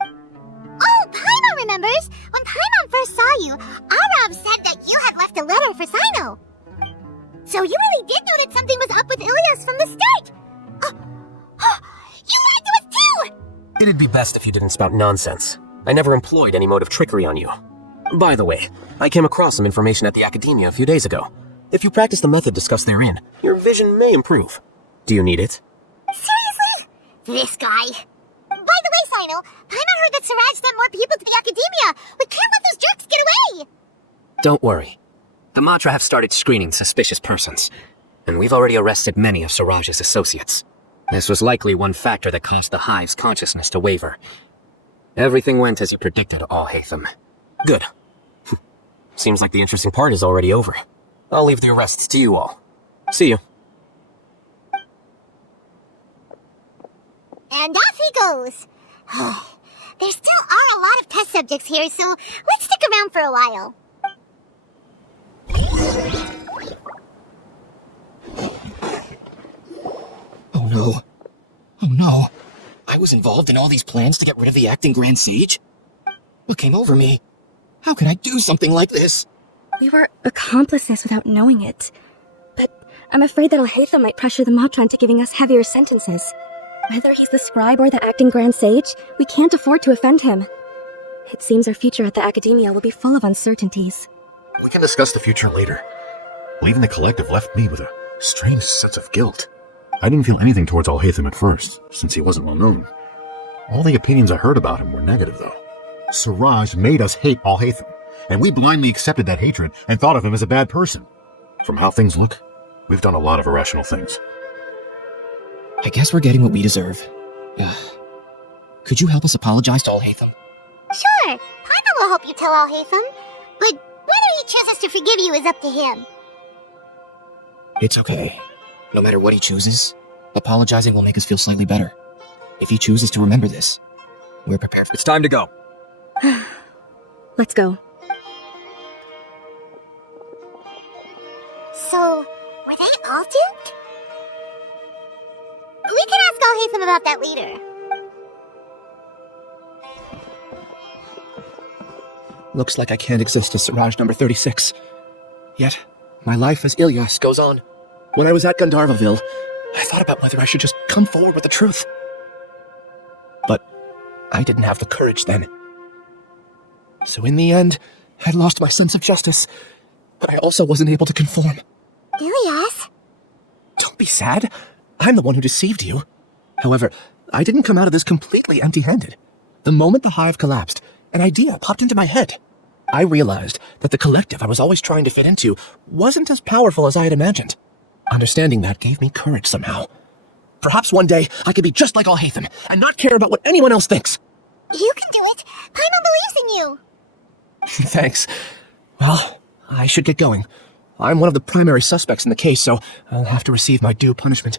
Oh, Paimon remembers! When Paimon first saw you, Arav said that you had left a letter for Sino. So you really did know that something was up with Ilias from the start! You lied to us too! It'd be best if you didn't spout nonsense. I never employed any mode of trickery on you. By the way, I came across some information at the Academia a few days ago. If you practice the method discussed therein, your vision may improve. Do you need it? Seriously? This guy. By the way, Sino, Paimon heard that Siraj sent more people to the Academia. We can't let those jerks get away! Don't worry. The Matra have started screening suspicious persons, and we've already arrested many of Siraj's associates. This was likely one factor that caused the Hive's consciousness to waver. Everything went as you predicted, Alhaitham. Good. Seems like the interesting part is already over. I'll leave the arrests to you all. See you. And off he goes. There still are a lot of test subjects here, so let's stick around for a while. Oh no. Oh no. I was involved in all these plans to get rid of the acting Grand Sage? What came over me? How could I do something like this? We were accomplices without knowing it. But I'm afraid that Alhaitham might pressure the Matra into giving us heavier sentences. Whether he's the scribe or the acting Grand Sage, we can't afford to offend him. It seems our future at the Academia will be full of uncertainties. We can discuss the future later. Leaving the collective left me with a strange sense of guilt. I didn't feel anything towards Alhaitham at first, since he wasn't well known. All the opinions I heard about him were negative, though. Siraj made us hate Alhaitham, and we blindly accepted that hatred and thought of him as a bad person. From how things look, we've done a lot of irrational things. I guess we're getting what we deserve. Could you help us apologize to Alhaitham? Sure, Paimon will help you tell Alhaitham, but whether he chooses to forgive you is up to him. It's okay. No matter what he chooses, Apologizing will make us feel slightly better. If he chooses to remember this, we're prepared for It's time to go. Let's go. So, were they all duped? We can ask Alhaitham about that later. Looks like I can't exist as Siraj number 36. Yet, my life as Ilyas goes on. When I was at Gandharvaville, I thought about whether I should just come forward with the truth. But I didn't have the courage then. So in the end, I lost my sense of justice, but I also wasn't able to conform. Ilyas? Don't be sad. I'm the one who deceived you. However, I didn't come out of this completely empty-handed. The moment the hive collapsed, an idea popped into my head. I realized that the collective I was always trying to fit into wasn't as powerful as I had imagined. Understanding that gave me courage somehow. Perhaps one day I could be just like Alhaitham and not care about what anyone else thinks. You can do it! Paimon believes in you! Thanks. Well, I should get going. I'm one of the primary suspects in the case, so I'll have to receive my due punishment.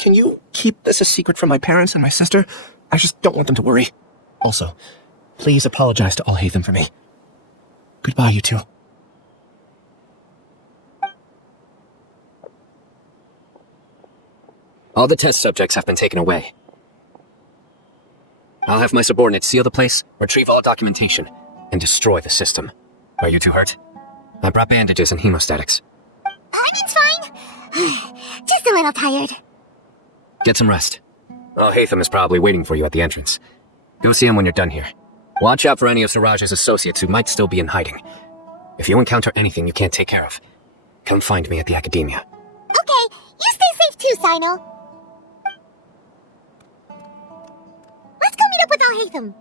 Can you keep this a secret from my parents and my sister? I just don't want them to worry. Also, please apologize to Alhaitham for me. Goodbye, you two. All the test subjects have been taken away. I'll have my subordinates seal the place, retrieve all documentation, and destroy the system. Are you two hurt? I brought bandages and hemostatics. Paimon's fine. Just a little tired. Get some rest. Alhaitham is probably waiting for you at the entrance. Go see him when you're done here. Watch out for any of Siraj's associates who might still be in hiding. If you encounter anything you can't take care of, come find me at the academia. Okay, you stay safe too, Sino. Let's go meet up with Alhaitham.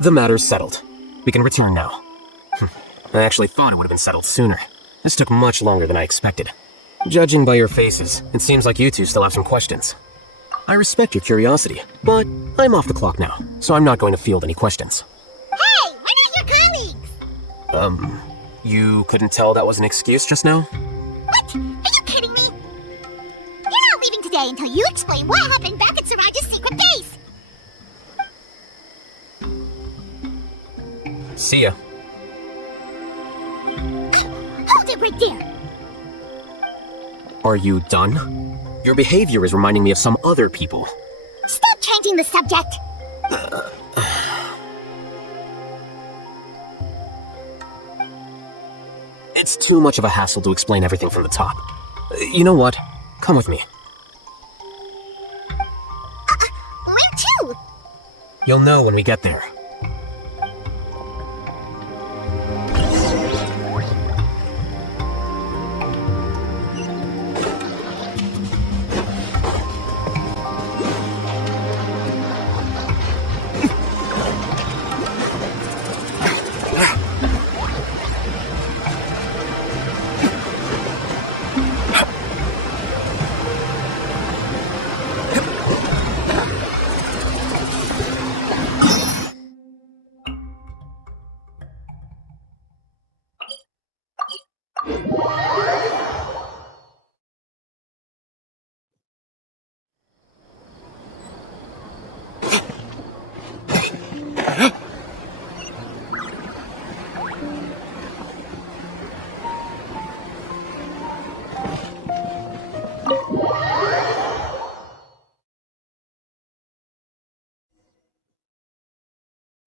The matter's settled. We can return now. I actually thought it would have been settled sooner. This took much longer than I expected. Judging by your faces, it seems like you two still have some questions. I respect your curiosity, but I'm off the clock now, so I'm not going to field any questions. Hey, we're not your colleagues! You couldn't tell that was an excuse just now? What? Are you kidding me? You're not leaving today until you explain what happened back at Siraj's secret base! See ya. Hold it right there! Are you done? Your behavior is reminding me of some other people. Stop changing the subject! It's too much of a hassle to explain everything from the top. You know what? Come with me. Where to? You'll know when we get there.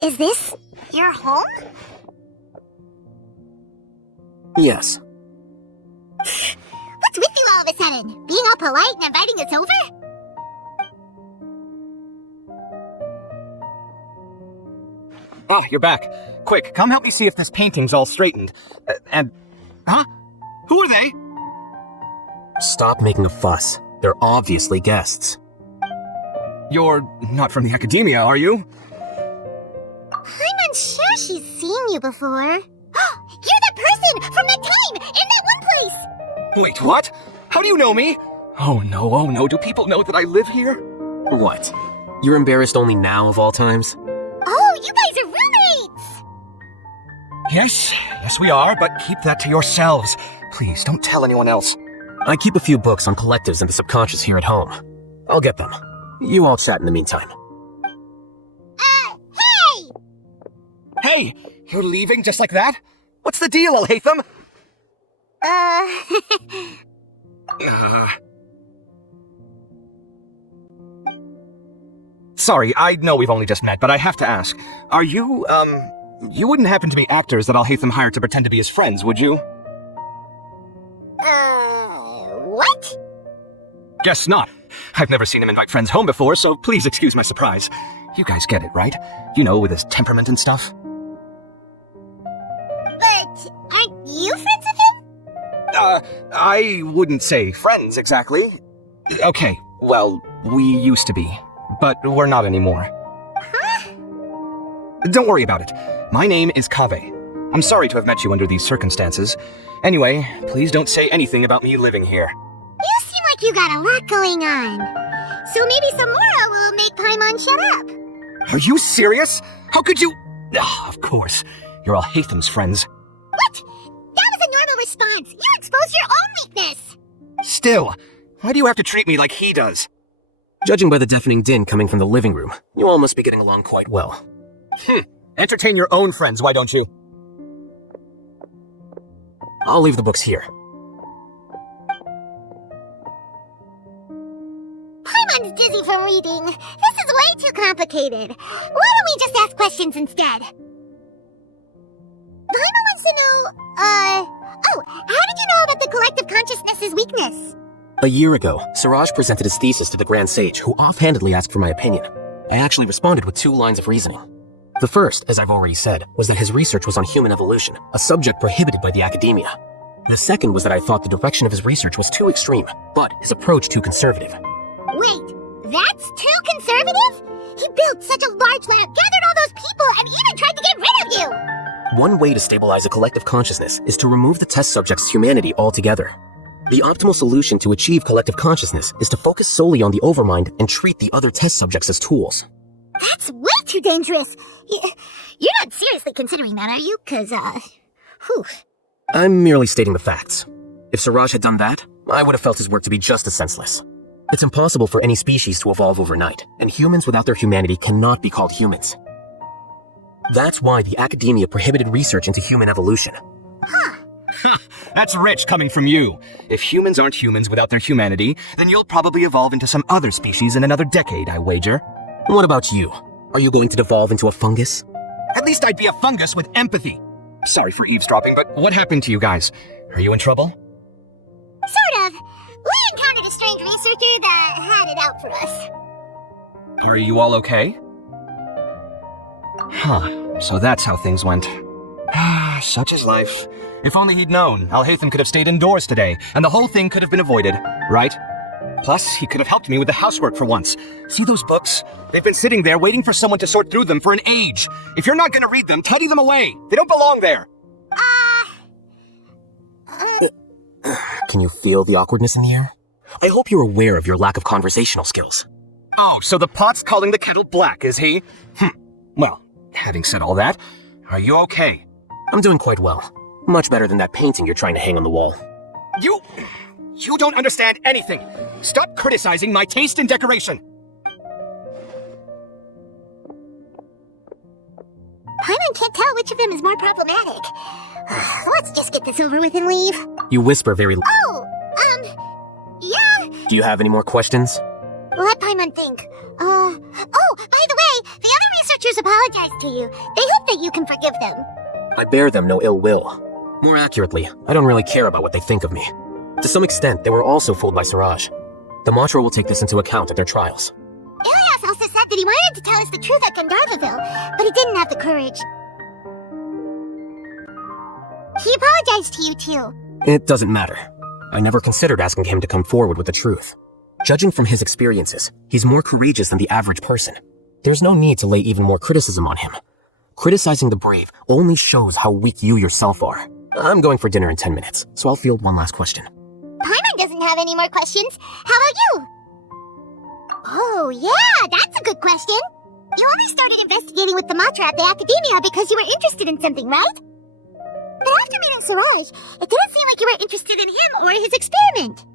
Is this your home? Yes. What's with you all of a sudden? Being all polite and inviting us over? Oh, you're back. Quick, come help me see if this painting's all straightened. Huh? Who are they? Stop making a fuss. They're obviously guests. You're not from the academia, are you? I'm unsure she's seen you before. You're that person from that time in that one place! Wait, what? How do you know me? Oh no, do people know that I live here? What? You're embarrassed only now of all times? Oh, you guys are roommates! Yes we are, but keep that to yourselves. Please, don't tell anyone else. I keep a few books on collectives and the subconscious here at home. I'll get them. You all chat in the meantime. Hey! Hey, you're leaving just like that? What's the deal, Alhaitham? Sorry, I know we've only just met, but I have to ask. Are you, you wouldn't happen to be actors that Alhaitham hired to pretend to be his friends, would you? What? Guess not. I've never seen him invite friends home before, so please excuse my surprise. You guys get it, right? You know, with his temperament and stuff. But aren't you friends with him? I wouldn't say friends, exactly. Okay, well, we used to be, but we're not anymore. Huh? Don't worry about it. My name is Kaveh. I'm sorry to have met you under these circumstances. Anyway, please don't say anything about me living here. You seem like you got a lot going on. So maybe Samora will make Paimon shut up. Are you serious? How could you? Of course. You're Alhaitham's friends. What? That was a normal response. You exposed your own weakness. Still, why do you have to treat me like he does? Judging by the deafening din coming from the living room, you all must be getting along quite well. Entertain your own friends, why don't you? I'll leave the books here. Paimon's dizzy from reading. This is way too complicated. Why don't we just ask questions instead? Paimon wants to know, how did you know about the collective consciousness's weakness? A year ago, Siraj presented his thesis to the Grand Sage, who offhandedly asked for my opinion. I actually responded with 2 lines of reasoning. The first, as I've already said, was that his research was on human evolution, a subject prohibited by the academia. The second was that I thought the direction of his research was too extreme, but his approach too conservative. Wait, that's too conservative? He built such a large lab, gathered all those people, and even tried to get rid of you! One way to stabilize a collective consciousness is to remove the test subject's humanity altogether. The optimal solution to achieve collective consciousness is to focus solely on the overmind and treat the other test subjects as tools. That's way too dangerous. You're not seriously considering that, are you? 'Cause, I'm merely stating the facts. If Siraj had done that, I would have felt his work to be just as senseless. It's impossible for any species to evolve overnight, and humans without their humanity cannot be called humans. That's why the academia prohibited research into human evolution. That's rich coming from you. If humans aren't humans without their humanity, then you'll probably evolve into some other species in another decade, I wager. What about you? Are you going to devolve into a fungus? At least I'd be a fungus with empathy. Sorry for eavesdropping, but what happened to you guys? Are you in trouble? Sort of. We encountered a strange researcher that had it out for us. Are you all okay? So that's how things went. Such is life. If only he'd known, Alhaitham could have stayed indoors today, and the whole thing could have been avoided, right? Plus, he could have helped me with the housework for once. See those books? They've been sitting there waiting for someone to sort through them for an age. If you're not gonna read them, tidy them away. They don't belong there. Can you feel the awkwardness in the air? I hope you're aware of your lack of conversational skills. Oh, so the pot's calling the kettle black, is he? Well, having said all that, are you okay? I'm doing quite well. Much better than that painting you're trying to hang on the wall. You don't understand anything. Stop criticizing my taste in decoration. Paimon can't tell which of them is more problematic. Let's just get this over with and leave. You whisper very Yeah? Do you have any more questions? Let Paimon think. By the way, the other researchers apologized to you. They hope that you can forgive them. I bear them no ill will. More accurately, I don't really care about what they think of me. To some extent, they were also fooled by Siraj. The Matra will take this into account at their trials. Ilias also said that he wanted to tell us the truth at Gandharvaville, but he didn't have the courage. He apologized to you too. It doesn't matter. I never considered asking him to come forward with the truth. Judging from his experiences, he's more courageous than the average person. There's no need to lay even more criticism on him. Criticizing the brave only shows how weak you yourself are. I'm going for dinner in 10 minutes, so I'll field one last question. Paimon doesn't have any more questions. How about you? Oh, yeah, that's a good question. You only started investigating with the Matra at the Academia because you were interested in something, right? But after meeting Siraj, it didn't seem like you were interested in him or his experiment.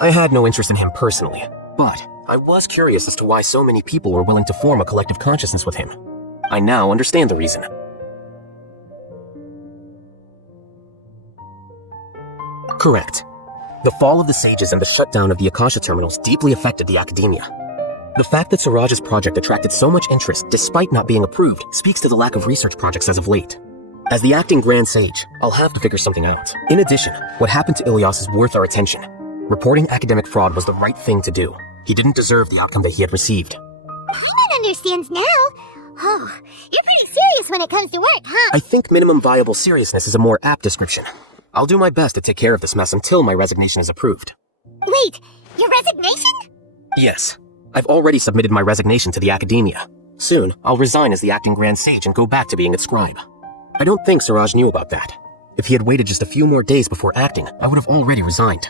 I had no interest in him personally, but I was curious as to why so many people were willing to form a collective consciousness with him. I now understand the reason. Correct. The fall of the sages and the shutdown of the Akasha terminals deeply affected the Academia. The fact that Siraj's project attracted so much interest despite not being approved speaks to the lack of research projects as of late. As the acting Grand Sage, I'll have to figure something out. In addition, what happened to Ilyas is worth our attention. Reporting academic fraud was the right thing to do. He didn't deserve the outcome that he had received. Paimon understands now. Oh, you're pretty serious when it comes to work, huh? I think minimum viable seriousness is a more apt description. I'll do my best to take care of this mess until my resignation is approved. Wait, your resignation? Yes. I've already submitted my resignation to the Academia. Soon, I'll resign as the acting Grand Sage and go back to being its scribe. I don't think Siraj knew about that. If he had waited just a few more days before acting, I would have already resigned.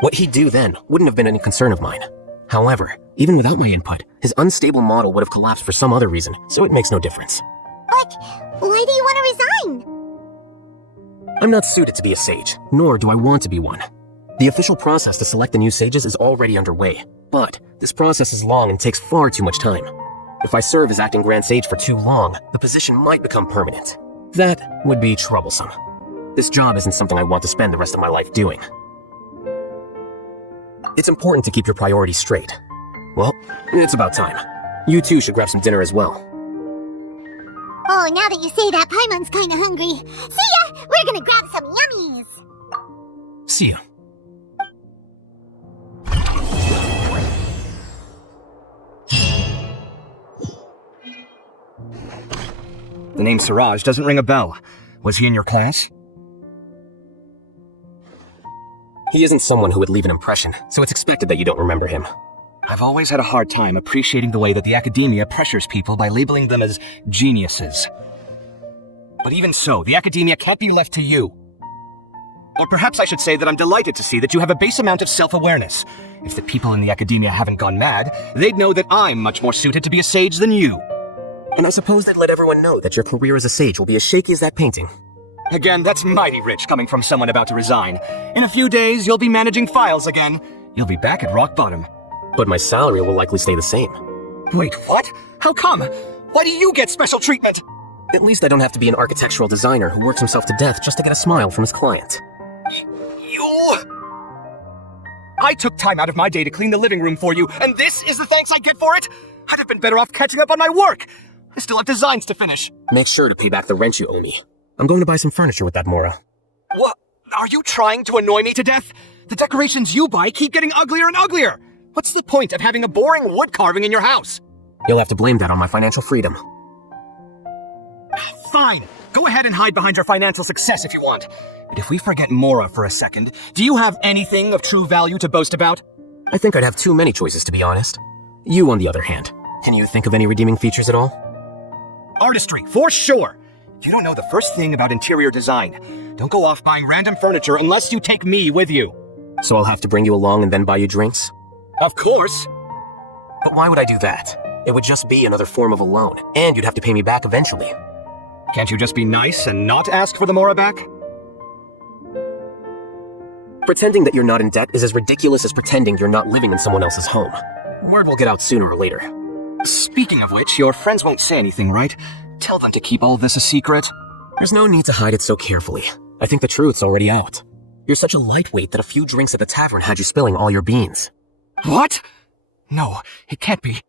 What he'd do then wouldn't have been any concern of mine. However, even without my input, his unstable model would have collapsed for some other reason, so it makes no difference. But why do you want to resign? I'm not suited to be a sage, nor do I want to be one. The official process to select the new sages is already underway, but this process is long and takes far too much time. If I serve as acting Grand Sage for too long, the position might become permanent. That would be troublesome. This job isn't something I want to spend the rest of my life doing. It's important to keep your priorities straight. Well, it's about time. You two should grab some dinner as well. Oh, now that you say that, Paimon's kinda hungry. See ya! We're gonna grab some yummies! See ya. The name Siraj doesn't ring a bell. Was he in your class? He isn't someone who would leave an impression, so it's expected that you don't remember him. I've always had a hard time appreciating the way that the Academia pressures people by labeling them as geniuses. But even so, the Academia can't be left to you. Or perhaps I should say that I'm delighted to see that you have a base amount of self-awareness. If the people in the Academia haven't gone mad, they'd know that I'm much more suited to be a sage than you. And I suppose they'd let everyone know that your career as a sage will be as shaky as that painting. Again, that's mighty rich coming from someone about to resign. In a few days, you'll be managing files again. You'll be back at rock bottom. But my salary will likely stay the same. Wait, what? How come? Why do you get special treatment? At least I don't have to be an architectural designer who works himself to death just to get a smile from his client. I took time out of my day to clean the living room for you, and this is the thanks I get for it? I'd have been better off catching up on my work. I still have designs to finish. Make sure to pay back the rent you owe me. I'm going to buy some furniture with that, Mora. What? Are you trying to annoy me to death? The decorations you buy keep getting uglier and uglier. What's the point of having a boring wood carving in your house? You'll have to blame that on my financial freedom. Fine. Go ahead and hide behind your financial success if you want. But if we forget Mora for a second, do you have anything of true value to boast about? I think I'd have too many choices, to be honest. You, on the other hand, can you think of any redeeming features at all? Artistry, for sure. You don't know the first thing about interior design. Don't go off buying random furniture unless you take me with you. So I'll have to bring you along and then buy you drinks? Of course. But why would I do that? It would just be another form of a loan, and you'd have to pay me back eventually. Can't you just be nice and not ask for the Mora back? Pretending that you're not in debt is as ridiculous as pretending you're not living in someone else's home. Word will get out sooner or later. Speaking of which, your friends won't say anything, right? Tell them to keep all this a secret. There's no need to hide it so carefully. I think the truth's already out. You're such a lightweight that a few drinks at the tavern had you spilling all your beans. What? No, it can't be.